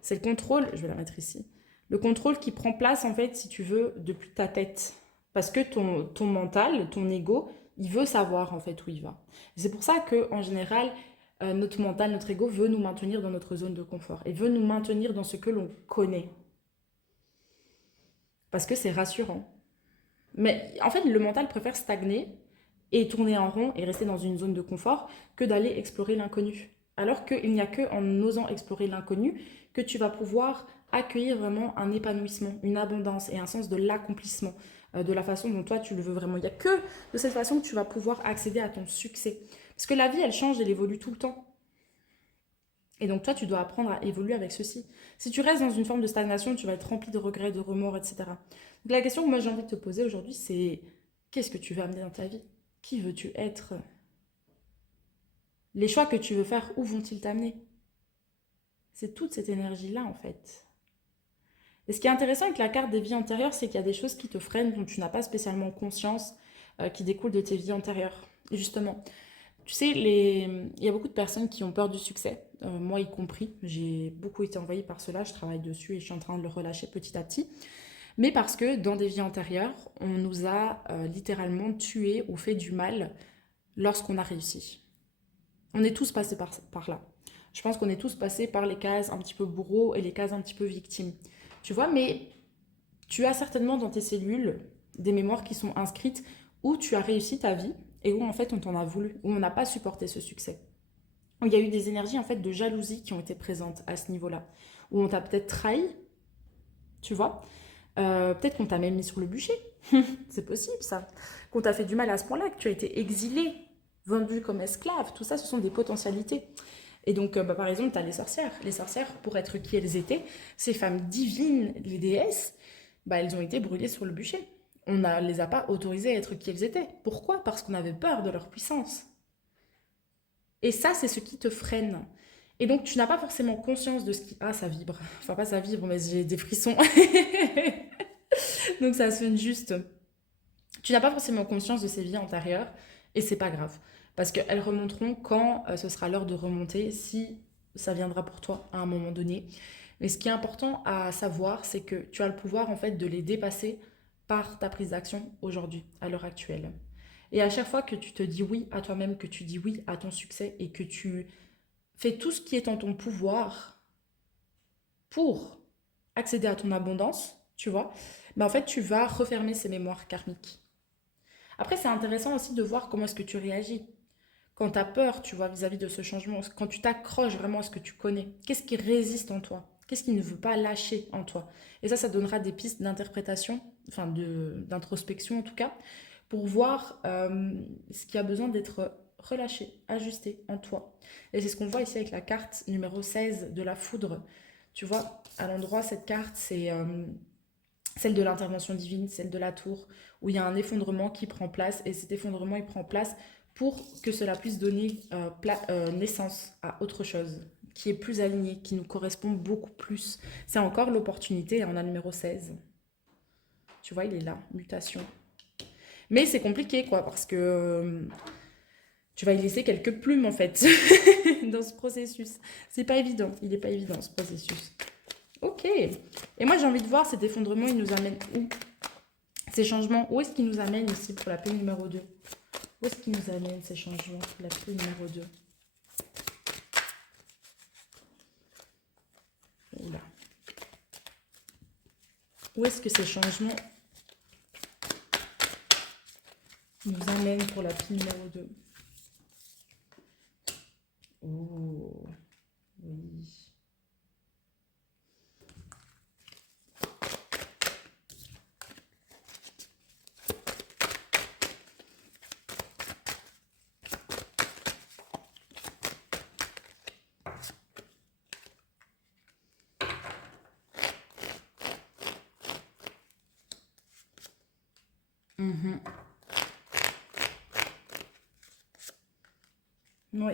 C'est le contrôle, je vais la mettre ici, le contrôle qui prend place en fait, si tu veux, depuis ta tête. Parce que ton mental, ton ego, il veut savoir en fait où il va. C'est pour ça que en général, notre mental, notre ego veut nous maintenir dans notre zone de confort et veut nous maintenir dans ce que l'on connaît. Parce que c'est rassurant. Mais en fait, le mental préfère stagner et tourner en rond et rester dans une zone de confort que d'aller explorer l'inconnu. Alors qu'il n'y a que en osant explorer l'inconnu que tu vas pouvoir accueillir vraiment un épanouissement, une abondance et un sens de l'accomplissement de la façon dont toi tu le veux vraiment. Il n'y a que de cette façon que tu vas pouvoir accéder à ton succès. Parce que la vie, elle change, elle évolue tout le temps. Et donc toi, tu dois apprendre à évoluer avec ceci. Si tu restes dans une forme de stagnation, tu vas être rempli de regrets, de remords, etc. Donc la question que moi j'ai envie de te poser aujourd'hui, c'est qu'est-ce que tu veux amener dans ta vie? Qui veux-tu être? Les choix que tu veux faire, où vont-ils t'amener? C'est toute cette énergie-là en fait. Et ce qui est intéressant avec la carte des vies antérieures, c'est qu'il y a des choses qui te freinent, dont tu n'as pas spécialement conscience, qui découlent de tes vies antérieures. Et justement, tu sais, il y a beaucoup de personnes qui ont peur du succès, moi y compris. J'ai beaucoup été envahie par cela, je travaille dessus et je suis en train de le relâcher petit à petit. Mais parce que dans des vies antérieures, on nous a littéralement tués ou fait du mal lorsqu'on a réussi. On est tous passés par là. Je pense qu'on est tous passés par les cases un petit peu bourreaux et les cases un petit peu victimes. Tu vois, mais tu as certainement dans tes cellules des mémoires qui sont inscrites où tu as réussi ta vie et où en fait on t'en a voulu, où on n'a pas supporté ce succès. Où il y a eu des énergies en fait de jalousie qui ont été présentes à ce niveau-là. Où on t'a peut-être trahi, tu vois. Peut-être qu'on t'a même mis sur le bûcher. C'est possible ça. Qu'on t'a fait du mal à ce point-là, que tu as été exilé, vendu comme esclave. Tout ça, ce sont des potentialités. Et donc, par exemple, tu as les sorcières. Les sorcières, pour être qui elles étaient, ces femmes divines, les déesses, elles ont été brûlées sur le bûcher. On ne les a pas autorisées à être qui elles étaient. Pourquoi? Parce qu'on avait peur de leur puissance. Et ça, c'est ce qui te freine. Et donc, tu n'as pas forcément conscience de ce qui... Ah, ça vibre. Enfin, pas ça vibre, mais j'ai des frissons. Donc, ça sonne juste. Tu n'as pas forcément conscience de ces vies antérieures. Et c'est pas grave. Parce qu'elles remonteront quand ce sera l'heure de remonter, si ça viendra pour toi à un moment donné. Mais ce qui est important à savoir, c'est que tu as le pouvoir en fait de les dépasser par ta prise d'action aujourd'hui, à l'heure actuelle. Et à chaque fois que tu te dis oui à toi-même, que tu dis oui à ton succès et que tu fais tout ce qui est en ton pouvoir pour accéder à ton abondance, tu vois, mais en fait, tu vas refermer ces mémoires karmiques. Après, c'est intéressant aussi de voir comment est-ce que tu réagis. Quand tu as peur, tu vois, vis-à-vis de ce changement, quand tu t'accroches vraiment à ce que tu connais, qu'est-ce qui résiste en toi? Qu'est-ce qui ne veut pas lâcher en toi? Et ça donnera des pistes d'interprétation, enfin d'introspection en tout cas, pour voir ce qui a besoin d'être relâché, ajusté en toi. Et c'est ce qu'on voit ici avec la carte numéro 16 de la foudre. Tu vois, à l'endroit, cette carte, c'est celle de l'intervention divine, celle de la tour, où il y a un effondrement qui prend place, et cet effondrement, il prend place pour que cela puisse donner naissance à autre chose, qui est plus aligné, qui nous correspond beaucoup plus. C'est encore l'opportunité, on a le numéro 16. Tu vois, il est là, mutation. Mais c'est compliqué, quoi, parce que tu vas y laisser quelques plumes, en fait, dans ce processus. C'est pas évident, il n'est pas évident, ce processus. Ok. Et moi, j'ai envie de voir cet effondrement, il nous amène où? Ces changements, où est-ce qu'il nous amène ici pour la pile numéro 2? Où est-ce qu'il nous amène ces changements pour la pile numéro 2? Oula. Où est-ce que ces changements nous amènent pour la pile numéro 2? Oh, oui. Mhm. Oui.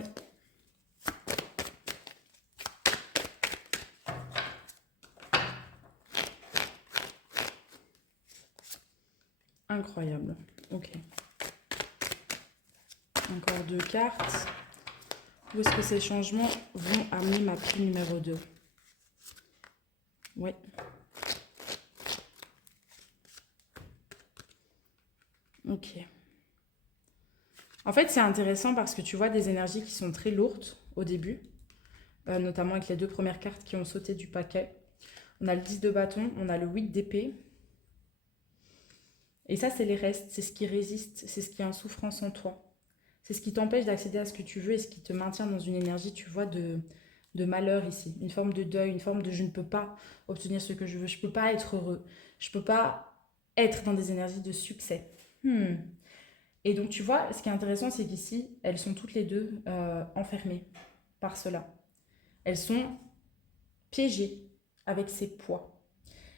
Incroyable. Ok. Encore 2 cartes. Où est-ce que ces changements vont amener ma pile numéro 2? Oui. Ok. En fait, c'est intéressant parce que tu vois des énergies qui sont très lourdes au début, notamment avec les 2 premières cartes qui ont sauté du paquet. On a le 10 de bâton, on a le 8 d'épée. Et ça, c'est les restes, c'est ce qui résiste, c'est ce qui est en souffrance en toi. C'est ce qui t'empêche d'accéder à ce que tu veux et ce qui te maintient dans une énergie, tu vois, de malheur ici. Une forme de deuil, une forme de je ne peux pas obtenir ce que je veux, je ne peux pas être heureux, je ne peux pas être dans des énergies de succès. Et donc, tu vois, ce qui est intéressant, c'est qu'ici, elles sont toutes les deux enfermées par cela. Elles sont piégées avec ces poids.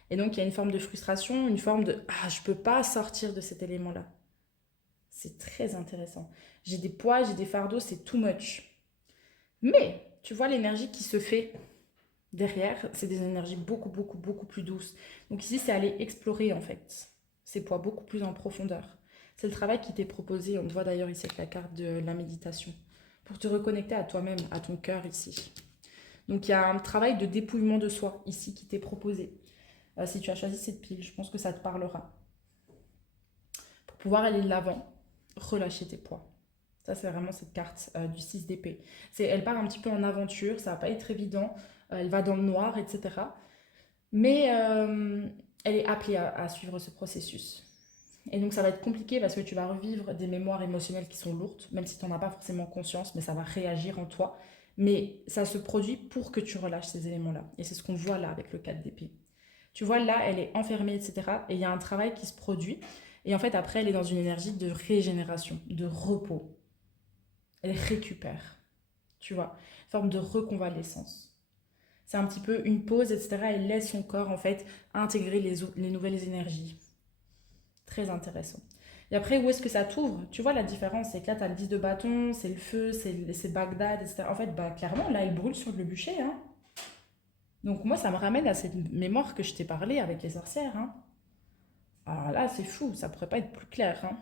Et donc, il y a une forme de frustration, une forme de « Ah, je ne peux pas sortir de cet élément-là ». C'est très intéressant. J'ai des poids, j'ai des fardeaux, c'est too much. Mais, tu vois, l'énergie qui se fait derrière, c'est des énergies beaucoup, beaucoup, beaucoup plus douces. Donc ici, c'est aller explorer, en fait, ces poids beaucoup plus en profondeur. C'est le travail qui t'est proposé, on le voit d'ailleurs ici avec la carte de la méditation, pour te reconnecter à toi-même, à ton cœur ici. Donc il y a un travail de dépouillement de soi ici qui t'est proposé. Si tu as choisi cette pile, je pense que ça te parlera. Pour pouvoir aller de l'avant, relâcher tes poids. Ça, c'est vraiment cette carte du 6 d'épée. Elle part un petit peu en aventure, ça va pas être évident. Elle va dans le noir, etc. Mais elle est appelée à suivre ce processus. Et donc, ça va être compliqué parce que tu vas revivre des mémoires émotionnelles qui sont lourdes, même si tu n'en as pas forcément conscience, mais ça va réagir en toi. Mais ça se produit pour que tu relâches ces éléments-là. Et c'est ce qu'on voit là avec le 4 d'épée. Tu vois, là, elle est enfermée, etc. Et il y a un travail qui se produit. Et en fait, après, elle est dans une énergie de régénération, de repos. Elle récupère, tu vois, une forme de reconvalescence. C'est un petit peu une pause, etc. Elle laisse son corps, en fait, intégrer les nouvelles énergies. Très intéressant. Et après, où est-ce que ça t'ouvre? Tu vois la différence, c'est que là, tu as le 10 de bâton, c'est le feu, c'est Bagdad, etc. En fait, bah, clairement, là, il brûle sur le bûcher. Hein. Donc moi, ça me ramène à cette mémoire que je t'ai parlé avec les sorcières. Hein. Alors là, c'est fou, ça pourrait pas être plus clair. Hein.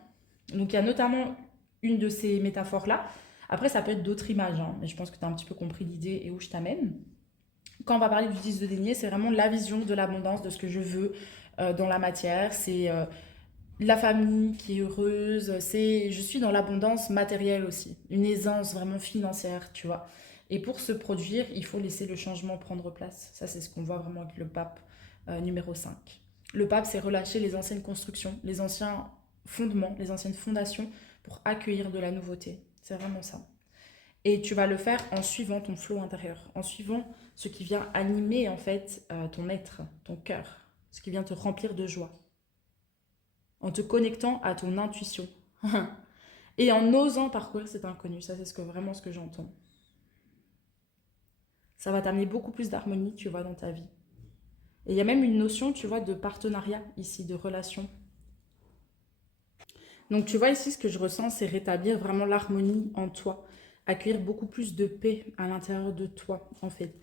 Donc il y a notamment une de ces métaphores-là. Après, ça peut être d'autres images, hein, mais je pense que tu as un petit peu compris l'idée et où je t'amène. Quand on va parler du 10 de denier, c'est vraiment la vision de l'abondance, de ce que je veux dans la matière. C'est la famille qui est heureuse. Je suis dans l'abondance matérielle aussi. Une aisance vraiment financière, tu vois. Et pour se produire, il faut laisser le changement prendre place. Ça, c'est ce qu'on voit vraiment avec le pape numéro 5. Le pape, c'est relâcher les anciennes constructions, les anciens fondements, les anciennes fondations pour accueillir de la nouveauté. C'est vraiment ça. Et tu vas le faire en suivant ton flot intérieur, en suivant ce qui vient animer en fait ton être, ton cœur, ce qui vient te remplir de joie, en te connectant à ton intuition et en osant parcourir cet inconnu. Ça, c'est vraiment ce que j'entends. Ça va t'amener beaucoup plus d'harmonie, tu vois, dans ta vie. Et il y a même une notion, tu vois, de partenariat ici, de relation. Donc, tu vois, ici, ce que je ressens, c'est rétablir vraiment l'harmonie en toi. Accueillir beaucoup plus de paix à l'intérieur de toi, en fait.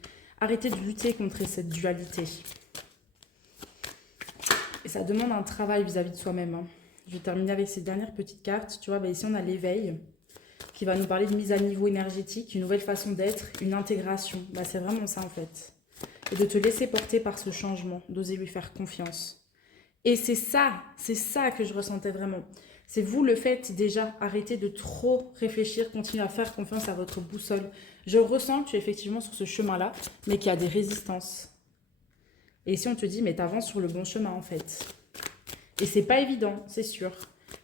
Arrêter de lutter contre cette dualité. Et ça demande un travail vis-à-vis de soi-même. Hein. Je vais terminer avec ces dernières petites cartes. Tu vois, bah ici, on a l'éveil qui va nous parler de mise à niveau énergétique, une nouvelle façon d'être, une intégration. Bah, c'est vraiment ça, en fait. Et de te laisser porter par ce changement, d'oser lui faire confiance. Et c'est ça que je ressentais vraiment. C'est vous le faites déjà, arrêtez de trop réfléchir, continuez à faire confiance à votre boussole. Je ressens que tu es effectivement sur ce chemin-là, mais qu'il y a des résistances. Et si on te dit, mais t'avances sur le bon chemin en fait. Et c'est pas évident, c'est sûr.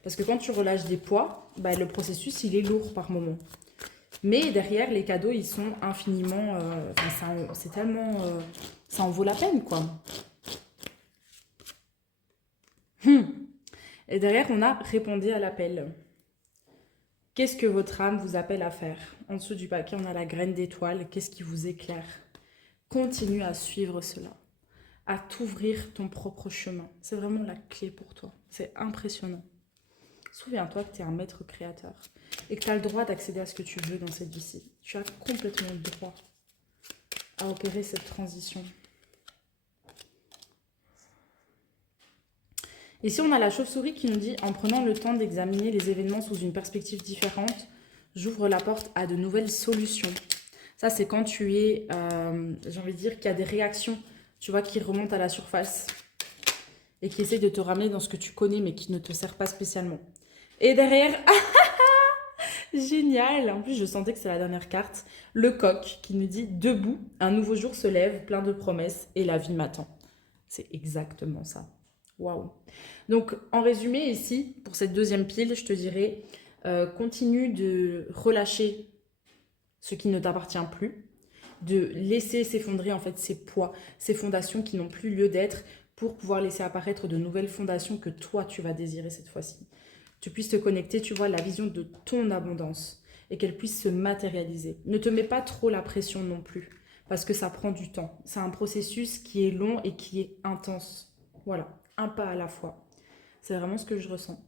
Parce que quand tu relâches des poids, bah, le processus, il est lourd par moment. Mais derrière, les cadeaux, ils sont infiniment... c'est tellement... ça en vaut la peine, quoi. Et derrière, on a répondu à l'appel. Qu'est-ce que votre âme vous appelle à faire? En dessous du paquet, on a la graine d'étoile. Qu'est-ce qui vous éclaire? Continue à suivre cela. À t'ouvrir ton propre chemin. C'est vraiment la clé pour toi. C'est impressionnant. Souviens-toi que tu es un maître créateur et que tu as le droit d'accéder à ce que tu veux dans cette vie-ci. Tu as complètement le droit à opérer cette transition. Ici, on a la chauve-souris qui nous dit « En prenant le temps d'examiner les événements sous une perspective différente, j'ouvre la porte à de nouvelles solutions. » Ça, c'est quand tu es, j'ai envie de dire, qu'il y a des réactions, tu vois, qui remontent à la surface et qui essaient de te ramener dans ce que tu connais, mais qui ne te sert pas spécialement. Et derrière, génial! En plus, je sentais que c'est la dernière carte. Le coq qui nous dit « Debout, un nouveau jour se lève, plein de promesses, et la vie m'attend. » C'est exactement ça. Waouh! Donc, en résumé, ici, pour cette deuxième pile, je te dirais, continue de relâcher ce qui ne t'appartient plus, de laisser s'effondrer en fait ces poids, ces fondations qui n'ont plus lieu d'être pour pouvoir laisser apparaître de nouvelles fondations que toi, tu vas désirer cette fois-ci. Tu puisses te connecter, tu vois, à la vision de ton abondance et qu'elle puisse se matérialiser. Ne te mets pas trop la pression non plus parce que ça prend du temps. C'est un processus qui est long et qui est intense. Voilà, un pas à la fois. C'est vraiment ce que je ressens.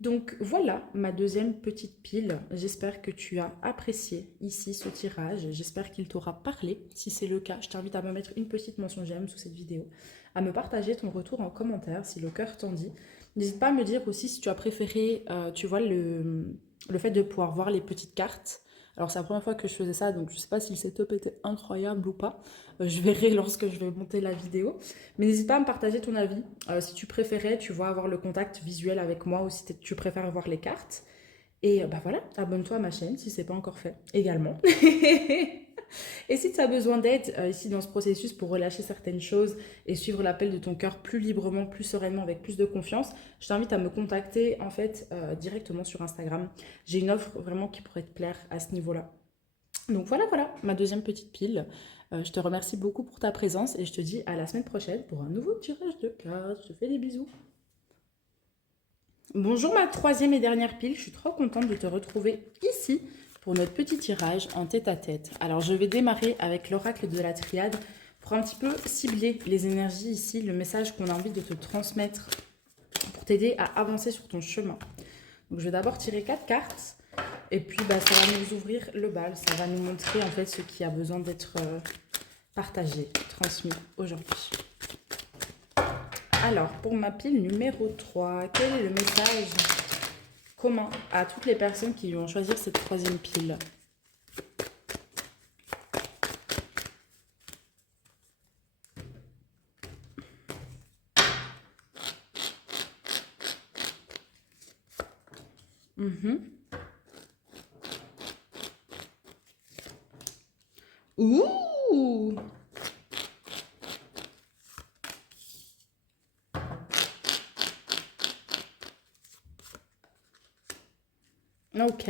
Donc voilà ma deuxième petite pile. J'espère que tu as apprécié ici ce tirage. J'espère qu'il t'aura parlé. Si c'est le cas, je t'invite à me mettre une petite mention j'aime sous cette vidéo, à me partager ton retour en commentaire si le cœur t'en dit. N'hésite pas à me dire aussi si tu as préféré, tu vois, le fait de pouvoir voir les petites cartes. Alors c'est la première fois que je faisais ça, donc je ne sais pas si le setup était incroyable ou pas. Je verrai lorsque je vais monter la vidéo. Mais n'hésite pas à me partager ton avis. Si tu préférais, tu vois, avoir le contact visuel avec moi ou si tu préfères voir les cartes. Et bah voilà, abonne-toi à ma chaîne si ce n'est pas encore fait également. Et si tu as besoin d'aide ici dans ce processus pour relâcher certaines choses et suivre l'appel de ton cœur plus librement, plus sereinement, avec plus de confiance, je t'invite à me contacter en fait directement sur Instagram. J'ai une offre vraiment qui pourrait te plaire à ce niveau-là. Donc voilà, ma deuxième petite pile. Je te remercie beaucoup pour ta présence et je te dis à la semaine prochaine pour un nouveau tirage de cartes. Je te fais des bisous. Bonjour ma troisième et dernière pile. Je suis trop contente de te retrouver ici pour notre petit tirage en tête-à-tête. Alors je vais démarrer avec l'oracle de la triade pour un petit peu cibler les énergies ici, le message qu'on a envie de te transmettre pour t'aider à avancer sur ton chemin. Donc je vais d'abord tirer 4 cartes. Et puis, bah, ça va nous ouvrir le bal. Ça va nous montrer, en fait, ce qui a besoin d'être partagé, transmis aujourd'hui. Alors, pour ma pile numéro 3, quel est le message commun à toutes les personnes qui vont choisir cette troisième pile? Ouh! Ok.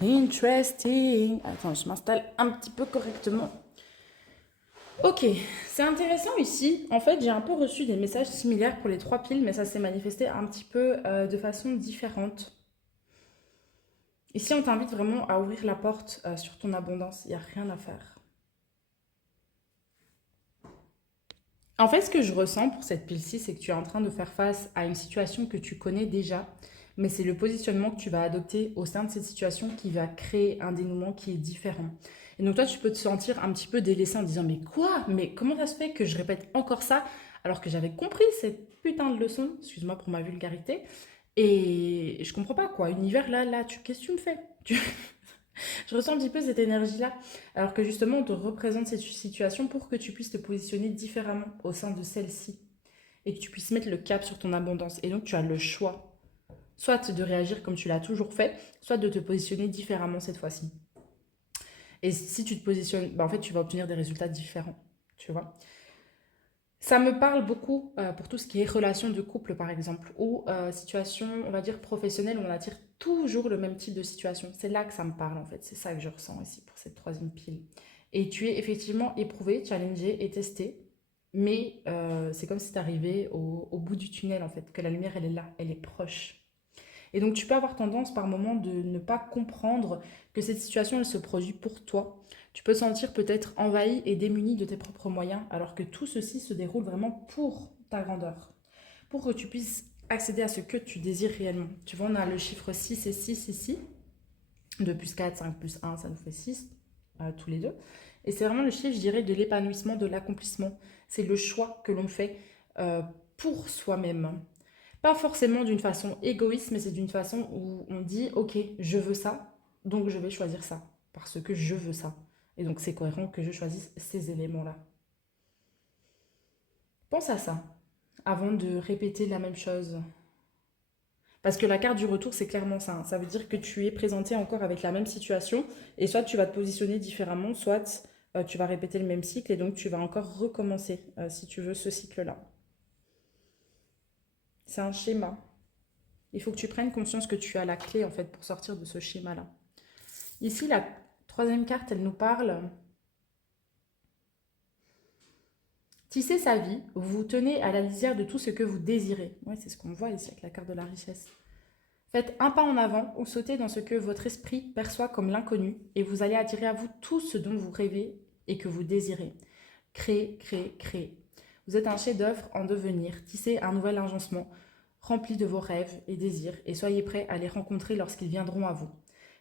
Interesting. Attends, je m'installe un petit peu correctement. Ok, c'est intéressant ici. En fait, j'ai un peu reçu des messages similaires pour les trois piles, mais ça s'est manifesté un petit peu de façon différente. Ici, on t'invite vraiment à ouvrir la porte sur ton abondance. Il n'y a rien à faire. En fait, ce que je ressens pour cette pile-ci, c'est que tu es en train de faire face à une situation que tu connais déjà, mais c'est le positionnement que tu vas adopter au sein de cette situation qui va créer un dénouement qui est différent. Et donc toi, tu peux te sentir un petit peu délaissé en disant, mais quoi? Mais comment ça se fait que je répète encore ça alors que j'avais compris cette putain de leçon, excuse-moi pour ma vulgarité, et je comprends pas quoi. Univers, qu'est-ce que tu me fais? Je ressens un petit peu cette énergie-là, alors que justement, on te représente cette situation pour que tu puisses te positionner différemment au sein de celle-ci et que tu puisses mettre le cap sur ton abondance. Et donc, tu as le choix, soit de réagir comme tu l'as toujours fait, soit de te positionner différemment cette fois-ci. Et si tu te positionnes, bah, en fait, tu vas obtenir des résultats différents, tu vois. Ça me parle beaucoup pour tout ce qui est relation de couple, par exemple, ou situation, on va dire, professionnelle, où on attire toujours le même type de situation. C'est là que ça me parle, en fait. C'est ça que je ressens ici pour cette troisième pile. Et tu es effectivement éprouvé, challengé et testé, mais c'est comme si tu arrivais au bout du tunnel, en fait, que la lumière, elle est là, elle est proche. Et donc, tu peux avoir tendance par moment de ne pas comprendre que cette situation, elle se produit pour toi. Tu peux te sentir peut-être envahi et démuni de tes propres moyens, alors que tout ceci se déroule vraiment pour ta grandeur, pour que tu puisses accéder à ce que tu désires réellement. Tu vois, on a le chiffre 6 et 6 ici. 2 plus 4, 5 plus 1, ça nous fait 6, tous les deux. Et c'est vraiment le chiffre, je dirais, de l'épanouissement, de l'accomplissement. C'est le choix que l'on fait euh, pour soi-même. Pas forcément d'une façon égoïste, mais c'est d'une façon où on dit, ok, je veux ça, donc je vais choisir ça, parce que je veux ça. Et donc c'est cohérent que je choisisse ces éléments-là. Pense à ça, avant de répéter la même chose. Parce que la carte du retour, c'est clairement ça, hein. Ça veut dire que tu es présenté encore avec la même situation, et soit tu vas te positionner différemment, soit tu vas répéter le même cycle, et donc tu vas encore recommencer, si tu veux, ce cycle-là. C'est un schéma. Il faut que tu prennes conscience que tu as la clé, en fait, pour sortir de ce schéma-là. Ici, la troisième carte, elle nous parle. Tissez sa vie, vous tenez à la lisière de tout ce que vous désirez. Oui, c'est ce qu'on voit ici avec la carte de la richesse. Faites un pas en avant ou sautez dans ce que votre esprit perçoit comme l'inconnu et vous allez attirer à vous tout ce dont vous rêvez et que vous désirez. Créez, créez, créez. Vous êtes un chef-d'œuvre en devenir. Tissez un nouvel agencement rempli de vos rêves et désirs et soyez prêts à les rencontrer lorsqu'ils viendront à vous.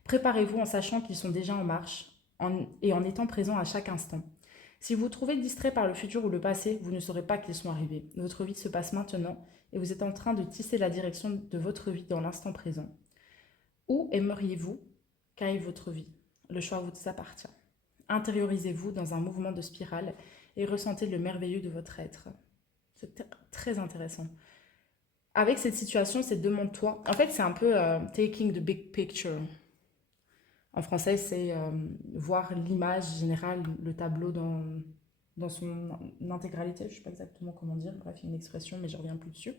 Préparez-vous en sachant qu'ils sont déjà en marche et en étant présents à chaque instant. Si vous vous trouvez distrait par le futur ou le passé, vous ne saurez pas qu'ils sont arrivés. Votre vie se passe maintenant et vous êtes en train de tisser la direction de votre vie dans l'instant présent. Où aimeriez-vous qu'aille votre vie? Le choix vous appartient. Intériorisez-vous dans un mouvement de spirale et ressentez le merveilleux de votre être. C'est très intéressant. Avec cette situation, c'est demande-toi. En fait, c'est un peu taking the big picture. En français, c'est voir l'image générale, le tableau dans son intégralité. Je ne sais pas exactement comment dire. Bref, il y a une expression, mais je ne reviens plus dessus.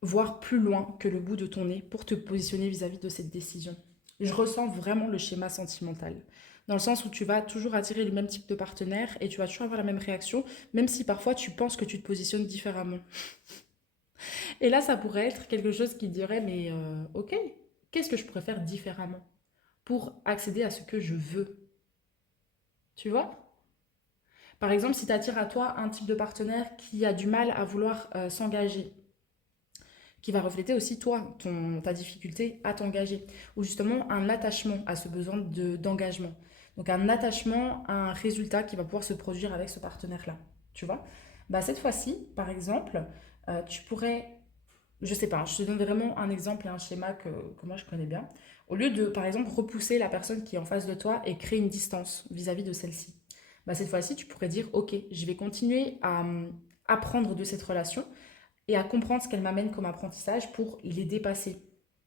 Voir plus loin que le bout de ton nez pour te positionner vis-à-vis de cette décision. Je ressens vraiment le schéma sentimental. Dans le sens où tu vas toujours attirer le même type de partenaire et tu vas toujours avoir la même réaction, même si parfois tu penses que tu te positionnes différemment. Et là, ça pourrait être quelque chose qui dirait, mais ok, qu'est-ce que je pourrais faire différemment pour accéder à ce que je veux? Tu vois? Par exemple, si tu attires à toi un type de partenaire qui a du mal à vouloir s'engager, qui va refléter aussi toi, ta difficulté à t'engager, ou justement un attachement à ce besoin d'engagement. Donc un attachement à un résultat qui va pouvoir se produire avec ce partenaire-là. Tu vois? Bah, cette fois-ci, par exemple, tu pourrais, je sais pas, je te donne vraiment un exemple et un schéma que moi je connais bien. Au lieu de, par exemple, repousser la personne qui est en face de toi et créer une distance vis-à-vis de celle-ci, bah, cette fois-ci, tu pourrais dire, ok, je vais continuer à apprendre de cette relation et à comprendre ce qu'elle m'amène comme apprentissage pour les dépasser.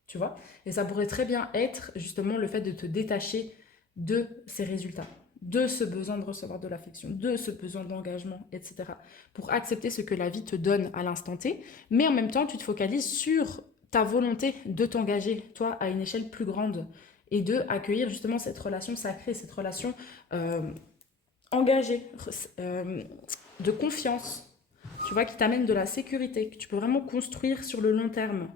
tu vois. Et ça pourrait très bien être justement le fait de te détacher de ces résultats, de ce besoin de recevoir de l'affection, de ce besoin d'engagement, etc. Pour accepter ce que la vie te donne à l'instant T, mais en même temps, tu te focalises sur ta volonté de t'engager, toi, à une échelle plus grande, et de accueillir justement cette relation sacrée, cette relation engagée, de confiance, tu vois, qui t'amène de la sécurité, que tu peux vraiment construire sur le long terme.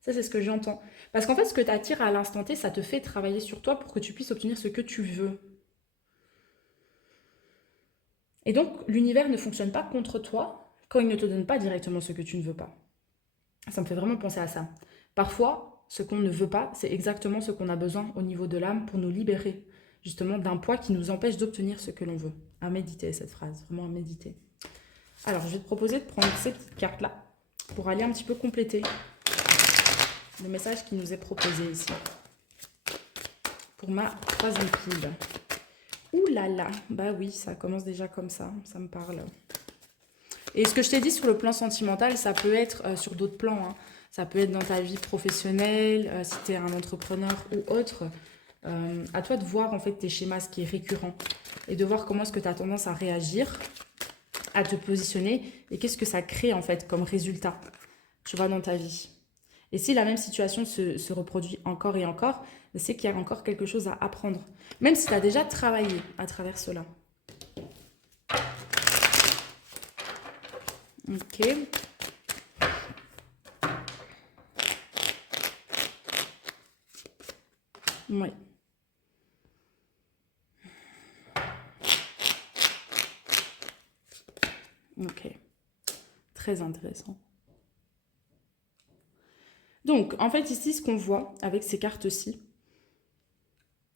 Ça, c'est ce que j'entends. Parce qu'en fait, ce que tu attires à l'instant T, ça te fait travailler sur toi pour que tu puisses obtenir ce que tu veux. Et donc, l'univers ne fonctionne pas contre toi quand il ne te donne pas directement ce que tu ne veux pas. Ça me fait vraiment penser à ça. Parfois, ce qu'on ne veut pas, c'est exactement ce qu'on a besoin au niveau de l'âme pour nous libérer justement d'un poids qui nous empêche d'obtenir ce que l'on veut. À méditer cette phrase, vraiment à méditer. Alors, je vais te proposer de prendre ces petites cartes-là pour aller un petit peu compléter le message qui nous est proposé ici. Pour ma troisième pile. Ouh là là, bah oui, ça commence déjà comme ça me parle. Et ce que je t'ai dit sur le plan sentimental, ça peut être sur d'autres plans. Hein. Ça peut être dans ta vie professionnelle, si tu es un entrepreneur ou autre. À toi de voir en fait tes schémas, ce qui est récurrent. Et de voir comment est-ce que tu as tendance à réagir, à te positionner. Et qu'est-ce que ça crée en fait comme résultat, tu vois, dans ta vie. Et si la même situation se reproduit encore et encore, c'est qu'il y a encore quelque chose à apprendre. Même si tu as déjà travaillé à travers cela. Ok. Oui. Ok. Très intéressant. Donc, en fait, ici, ce qu'on voit avec ces cartes-ci,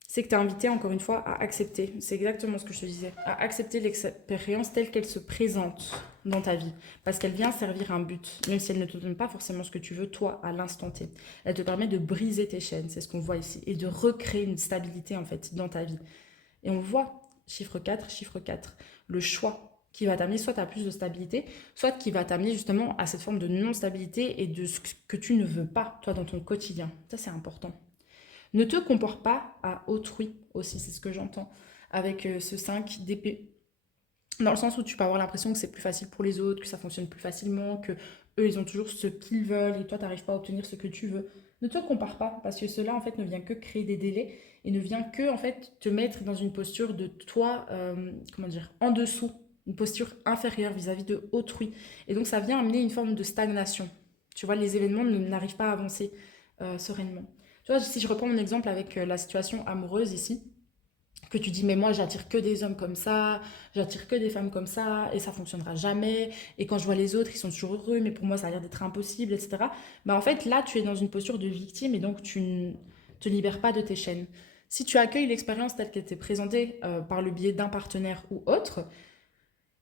c'est que tu es invité, encore une fois, à accepter. C'est exactement ce que je te disais. À accepter l'expérience telle qu'elle se présente dans ta vie. Parce qu'elle vient servir un but. Même si elle ne te donne pas forcément ce que tu veux, toi, à l'instant T. Elle te permet de briser tes chaînes. C'est ce qu'on voit ici. Et de recréer une stabilité, en fait, dans ta vie. Et on voit, chiffre 4, le choix qui va t'amener soit à plus de stabilité, soit qui va t'amener justement à cette forme de non-stabilité et de ce que tu ne veux pas, toi, dans ton quotidien. Ça, c'est important. Ne te compare pas à autrui aussi, c'est ce que j'entends avec ce 5 d'épée. Dans le sens où tu peux avoir l'impression que c'est plus facile pour les autres, que ça fonctionne plus facilement, que eux ils ont toujours ce qu'ils veulent et toi tu n'arrives pas à obtenir ce que tu veux. Ne te compare pas parce que cela en fait ne vient que créer des délais et ne vient que en fait te mettre dans une posture de toi, comment dire, en dessous, une posture inférieure vis-à-vis de autrui. Et donc ça vient amener une forme de stagnation. Tu vois, les événements n'arrivent pas à avancer sereinement. Tu vois, si je reprends mon exemple avec la situation amoureuse ici, que tu dis mais moi j'attire que des hommes comme ça, j'attire que des femmes comme ça et ça fonctionnera jamais et quand je vois les autres ils sont toujours heureux mais pour moi ça a l'air d'être impossible, etc. Bah en fait là tu es dans une posture de victime et donc tu ne te libères pas de tes chaînes. Si tu accueilles l'expérience telle qu'elle t'est présentée par le biais d'un partenaire ou autre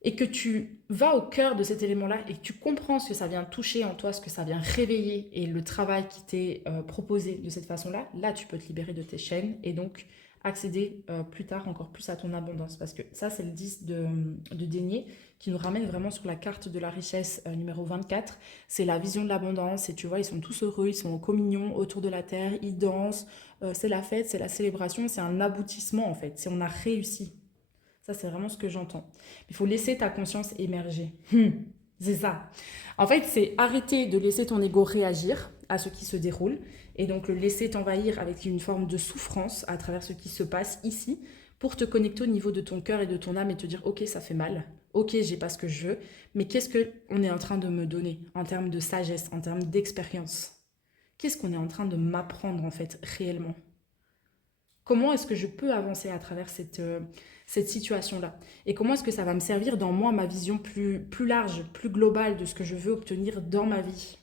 et que tu vas au cœur de cet élément-là et que tu comprends ce que ça vient toucher en toi, ce que ça vient réveiller et le travail qui t'est proposé de cette façon-là, là tu peux te libérer de tes chaînes et donc accéder plus tard encore plus à ton abondance. Parce que ça, c'est le 10 de denier qui nous ramène vraiment sur la carte de la richesse numéro 24. C'est la vision de l'abondance et tu vois, ils sont tous heureux, ils sont en communion autour de la terre, ils dansent, c'est la fête, c'est la célébration, c'est un aboutissement en fait, c'est on a réussi. Ça, c'est vraiment ce que j'entends. Il faut laisser ta conscience émerger. C'est ça. En fait, c'est arrêter de laisser ton ego réagir à ce qui se déroule et donc le laisser t'envahir avec une forme de souffrance à travers ce qui se passe ici pour te connecter au niveau de ton cœur et de ton âme et te dire « Ok, ça fait mal. Ok, j'ai pas ce que je veux. Mais qu'est-ce qu'on est en train de me donner en termes de sagesse, en termes d'expérience? Qu'est-ce qu'on est en train de m'apprendre en fait réellement? Comment est-ce que je peux avancer à travers cette situation-là? Et comment est-ce que ça va me servir dans moi, ma vision plus large, plus globale de ce que je veux obtenir dans ma vie?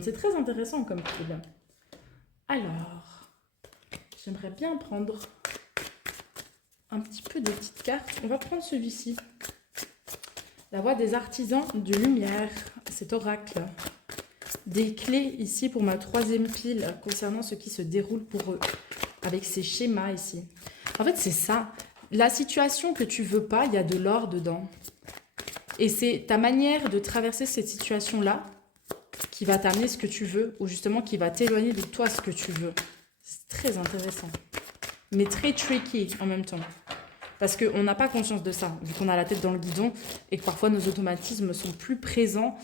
C'est très intéressant comme pile. Alors, j'aimerais bien prendre un petit peu de petites cartes. On va prendre celui-ci. La voix des artisans de lumière, cet oracle. Des clés ici pour ma troisième pile concernant ce qui se déroule pour eux. Avec ces schémas ici. En fait, c'est ça. La situation que tu veux pas, il y a de l'or dedans. Et c'est ta manière de traverser cette situation-là qui va t'amener ce que tu veux ou justement qui va t'éloigner de toi ce que tu veux. C'est très intéressant, mais très tricky en même temps. Parce qu'on n'a pas conscience de ça, vu qu'on a la tête dans le guidon et que parfois nos automatismes sont plus présents,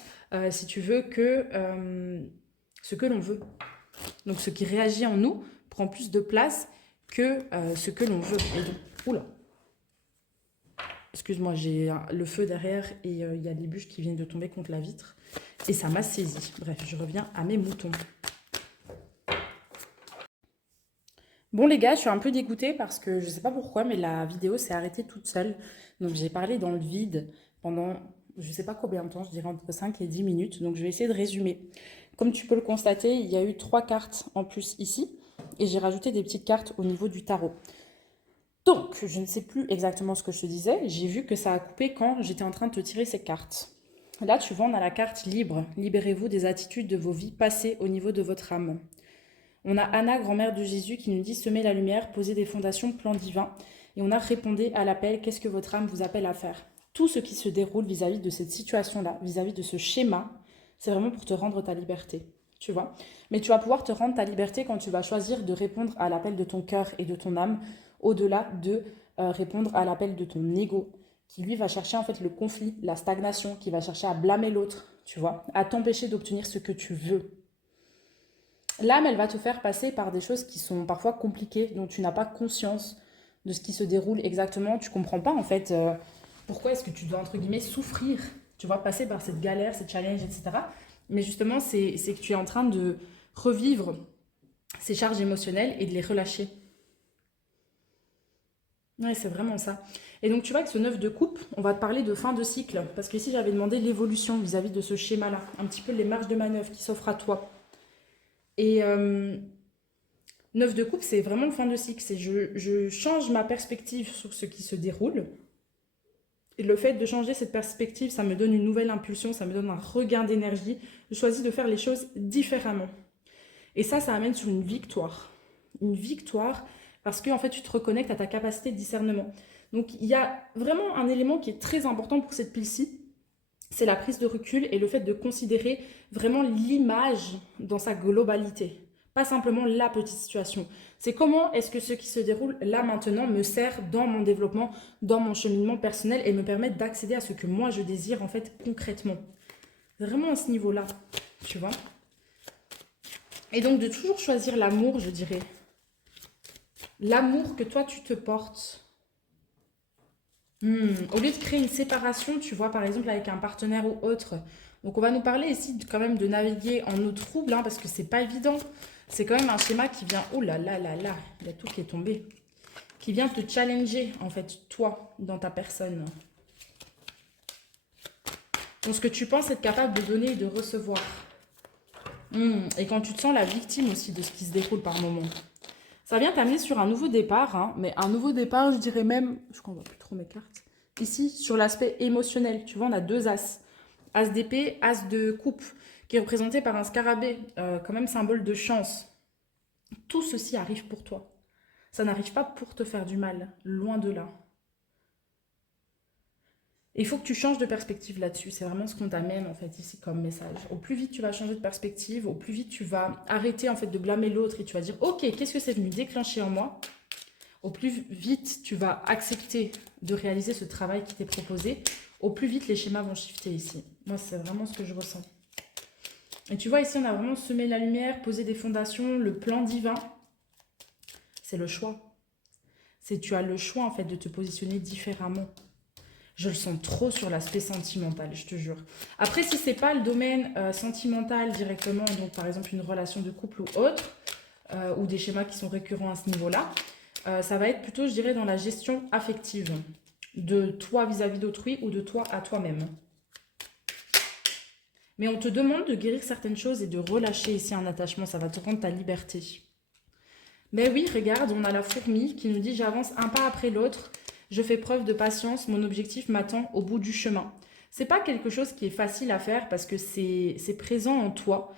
si tu veux, que ce que l'on veut. Donc ce qui réagit en nous prend plus de place que ce que l'on veut. Et donc, oula, excuse-moi, j'ai le feu derrière et il y a des bûches qui viennent de tomber contre la vitre. Et ça m'a saisi. Bref, je reviens à mes moutons. Bon les gars, je suis un peu dégoûtée parce que je sais pas pourquoi, mais la vidéo s'est arrêtée toute seule. Donc j'ai parlé dans le vide pendant je sais pas combien de temps, je dirais entre 5 et 10 minutes. Donc je vais essayer de résumer. Comme tu peux le constater, il y a eu 3 cartes en plus ici. Et j'ai rajouté des petites cartes au niveau du tarot. Donc, je ne sais plus exactement ce que je te disais. J'ai vu que ça a coupé quand j'étais en train de te tirer ces cartes. Là, tu vois, on a la carte libre. Libérez-vous des attitudes de vos vies passées au niveau de votre âme. On a Anna, grand-mère de Jésus, qui nous dit « Semez la lumière, posez des fondations, plan divin ». Et on a « Répondez à l'appel, qu'est-ce que votre âme vous appelle à faire ?» Tout ce qui se déroule vis-à-vis de cette situation-là, vis-à-vis de ce schéma, c'est vraiment pour te rendre ta liberté, tu vois. Mais tu vas pouvoir te rendre ta liberté quand tu vas choisir de répondre à l'appel de ton cœur et de ton âme, au-delà de répondre à l'appel de ton ego, qui lui va chercher en fait le conflit, la stagnation, qui va chercher à blâmer l'autre, tu vois, à t'empêcher d'obtenir ce que tu veux. L'âme, elle va te faire passer par des choses qui sont parfois compliquées, dont tu n'as pas conscience de ce qui se déroule exactement. Tu comprends pas en fait pourquoi est-ce que tu dois entre guillemets souffrir, tu vois, passer par cette galère, ces challenges, etc. Mais justement, c'est que tu es en train de revivre ces charges émotionnelles et de les relâcher. Ouais, c'est vraiment ça. Et donc, tu vois que ce 9 de coupe, on va te parler de fin de cycle. Parce qu'ici, j'avais demandé l'évolution vis-à-vis de ce schéma-là. Un petit peu les marges de manœuvre qui s'offrent à toi. Et 9 de coupe, c'est vraiment fin de cycle. C'est je change ma perspective sur ce qui se déroule. Et le fait de changer cette perspective, ça me donne une nouvelle impulsion, ça me donne un regain d'énergie. Je choisis de faire les choses différemment. Et ça amène sur une victoire. Une victoire parce que en fait, tu te reconnectes à ta capacité de discernement. Donc, il y a vraiment un élément qui est très important pour cette pile-ci, c'est la prise de recul et le fait de considérer vraiment l'image dans sa globalité. Pas simplement la petite situation. C'est comment est-ce que ce qui se déroule là maintenant me sert dans mon développement, dans mon cheminement personnel et me permet d'accéder à ce que moi je désire en fait concrètement. Vraiment à ce niveau-là, tu vois. Et donc de toujours choisir l'amour, je dirais. L'amour que toi tu te portes. Au lieu de créer une séparation, tu vois, par exemple avec un partenaire ou autre. Donc on va nous parler ici quand même de naviguer en eau trouble, hein, parce que c'est pas évident. C'est quand même un schéma qui vient, oh là là là là, il y a tout qui est tombé. Qui vient te challenger, en fait, toi, dans ta personne. Donc ce que tu penses être capable de donner et de recevoir. Et quand tu te sens la victime aussi de ce qui se déroule par moment. Ça vient t'amener sur un nouveau départ, hein, mais un nouveau départ, je dirais même, je crois qu'on voit plus trop mes cartes, ici, sur l'aspect émotionnel. Tu vois, on a 2 as. As d'épée, as de coupe, qui est représenté par un scarabée, quand même symbole de chance. Tout ceci arrive pour toi. Ça n'arrive pas pour te faire du mal, loin de là. Et il faut que tu changes de perspective là-dessus. C'est vraiment ce qu'on t'amène en fait ici comme message. Au plus vite tu vas changer de perspective, au plus vite tu vas arrêter en fait de blâmer l'autre et tu vas dire ok, qu'est-ce que c'est venu déclencher en moi? Au plus vite tu vas accepter de réaliser ce travail qui t'est proposé. Au plus vite les schémas vont shifter ici. Moi c'est vraiment ce que je ressens. Et tu vois ici on a vraiment semé la lumière, posé des fondations, le plan divin. C'est le choix. Tu as le choix en fait de te positionner différemment. Je le sens trop sur l'aspect sentimental, je te jure. Après, si c'est pas le domaine sentimental directement, donc par exemple une relation de couple ou autre, ou des schémas qui sont récurrents à ce niveau-là, ça va être plutôt, je dirais, dans la gestion affective de toi vis-à-vis d'autrui ou de toi à toi-même. Mais on te demande de guérir certaines choses et de relâcher ici un attachement, ça va te rendre ta liberté. Mais oui, regarde, on a la fourmi qui nous dit « J'avance un pas après l'autre ». Je fais preuve de patience, mon objectif m'attend au bout du chemin. C'est pas quelque chose qui est facile à faire parce que c'est présent en toi.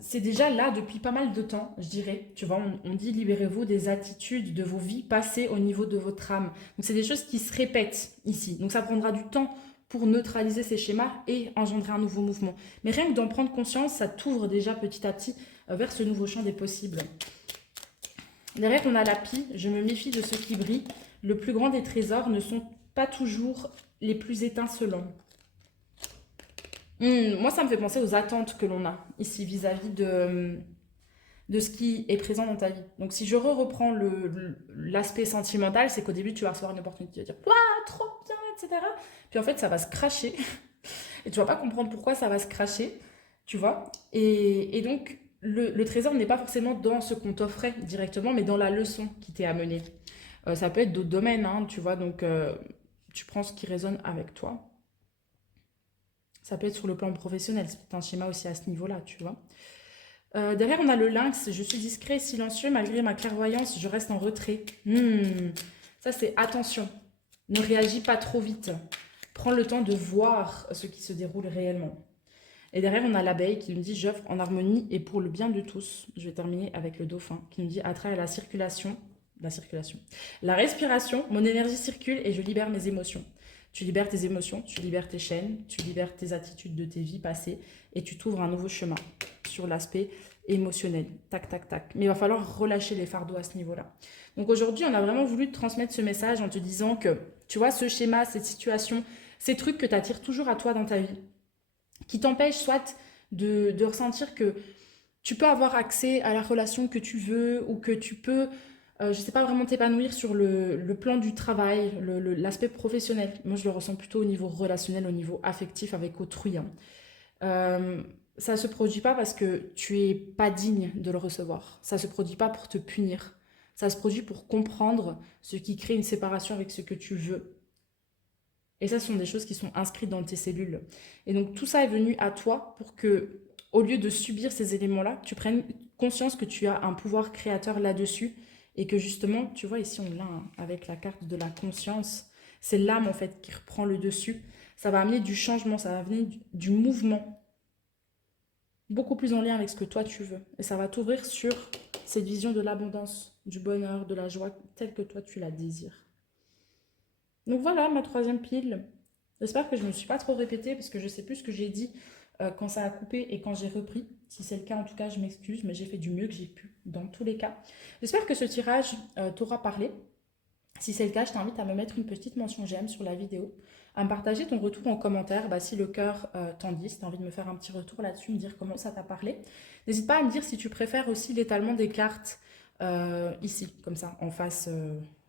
C'est déjà là depuis pas mal de temps, je dirais. Tu vois, on dit libérez-vous des attitudes de vos vies passées au niveau de votre âme. Donc c'est des choses qui se répètent ici. Donc ça prendra du temps pour neutraliser ces schémas et engendrer un nouveau mouvement. Mais rien que d'en prendre conscience, ça t'ouvre déjà petit à petit vers ce nouveau champ des possibles. Derrière, on a la pie. Je me méfie de ceux qui brillent. Le plus grand des trésors ne sont pas toujours les plus étincelants. Moi, ça me fait penser aux attentes que l'on a ici vis-à-vis de ce qui est présent dans ta vie. Donc, si je reprends l'aspect sentimental, c'est qu'au début, tu vas recevoir une opportunité, tu vas dire « Waouh, trop bien !» etc. Puis en fait, ça va se cracher. Et tu vas pas comprendre pourquoi ça va se cracher, tu vois. Et donc, le trésor n'est pas forcément dans ce qu'on t'offrait directement, mais dans la leçon qui t'est amenée. Ça peut être d'autres domaines, hein, tu vois. Donc, tu prends ce qui résonne avec toi. Ça peut être sur le plan professionnel. C'est un schéma aussi à ce niveau-là, tu vois. Derrière, on a le lynx. Je suis discret et silencieux. Malgré ma clairvoyance, je reste en retrait. Ça, c'est attention. Ne réagis pas trop vite. Prends le temps de voir ce qui se déroule réellement. Et derrière, on a l'abeille qui nous dit « J'offre en harmonie et pour le bien de tous ». Je vais terminer avec le dauphin qui nous dit « À travers la circulation, la respiration, mon énergie circule et je libère mes émotions ». Tu libères tes émotions, tu libères tes chaînes, tu libères tes attitudes de tes vies passées et tu t'ouvres un nouveau chemin sur l'aspect émotionnel. Tac, tac, tac. Mais il va falloir relâcher les fardeaux à ce niveau-là. Donc aujourd'hui, on a vraiment voulu te transmettre ce message en te disant que, tu vois, ce schéma, cette situation, ces trucs que tu attires toujours à toi dans ta vie, qui t'empêchent soit de ressentir que tu peux avoir accès à la relation que tu veux ou que tu peux, je ne sais pas, vraiment t'épanouir sur le plan du travail, l'aspect professionnel. Moi, je le ressens plutôt au niveau relationnel, au niveau affectif avec autrui. Hein. Ça ne se produit pas parce que tu es pas digne de le recevoir. Ça ne se produit pas pour te punir. Ça se produit pour comprendre ce qui crée une séparation avec ce que tu veux. Et ça, ce sont des choses qui sont inscrites dans tes cellules. Et donc, tout ça est venu à toi pour que, au lieu de subir ces éléments-là, tu prennes conscience que tu as un pouvoir créateur là-dessus et que justement, tu vois, ici, on l'a hein, avec la carte de la conscience. C'est l'âme, en fait, qui reprend le dessus. Ça va amener du changement, ça va amener du mouvement beaucoup plus en lien avec ce que toi, tu veux. Et ça va t'ouvrir sur cette vision de l'abondance, du bonheur, de la joie, telle que toi, tu la désires. Donc voilà ma troisième pile. J'espère que je ne me suis pas trop répétée parce que je ne sais plus ce que j'ai dit quand ça a coupé et quand j'ai repris. Si c'est le cas, en tout cas, je m'excuse, mais j'ai fait du mieux que j'ai pu dans tous les cas. J'espère que ce tirage t'aura parlé. Si c'est le cas, je t'invite à me mettre une petite mention j'aime sur la vidéo, à me partager ton retour en commentaire, si le cœur t'en dit, si tu as envie de me faire un petit retour là-dessus, me dire comment ça t'a parlé. N'hésite pas à me dire si tu préfères aussi l'étalement des cartes ici, comme ça, en face...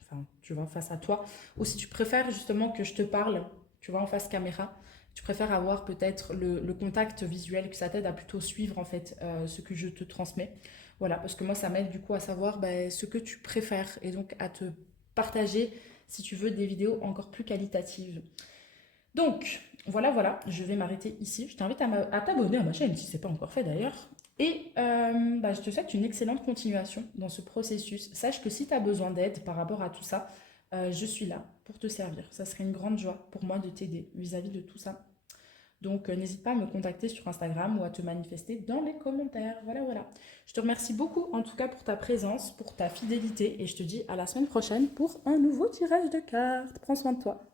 Enfin, tu vois, face à toi, ou si tu préfères justement que je te parle, tu vois, en face caméra, tu préfères avoir peut-être le contact visuel, que ça t'aide à plutôt suivre en fait ce que je te transmets. Voilà, parce que moi, ça m'aide du coup à savoir ce que tu préfères et donc à te partager, si tu veux, des vidéos encore plus qualitatives. Donc, voilà, je vais m'arrêter ici. Je t'invite à t'abonner à ma chaîne, si ce n'est pas encore fait d'ailleurs. Et je te souhaite une excellente continuation dans ce processus. Sache que si tu as besoin d'aide par rapport à tout ça, je suis là pour te servir. Ça serait une grande joie pour moi de t'aider vis-à-vis de tout ça. Donc, n'hésite pas à me contacter sur Instagram ou à te manifester dans les commentaires. Voilà. Je te remercie beaucoup en tout cas pour ta présence, pour ta fidélité et je te dis à la semaine prochaine pour un nouveau tirage de cartes. Prends soin de toi.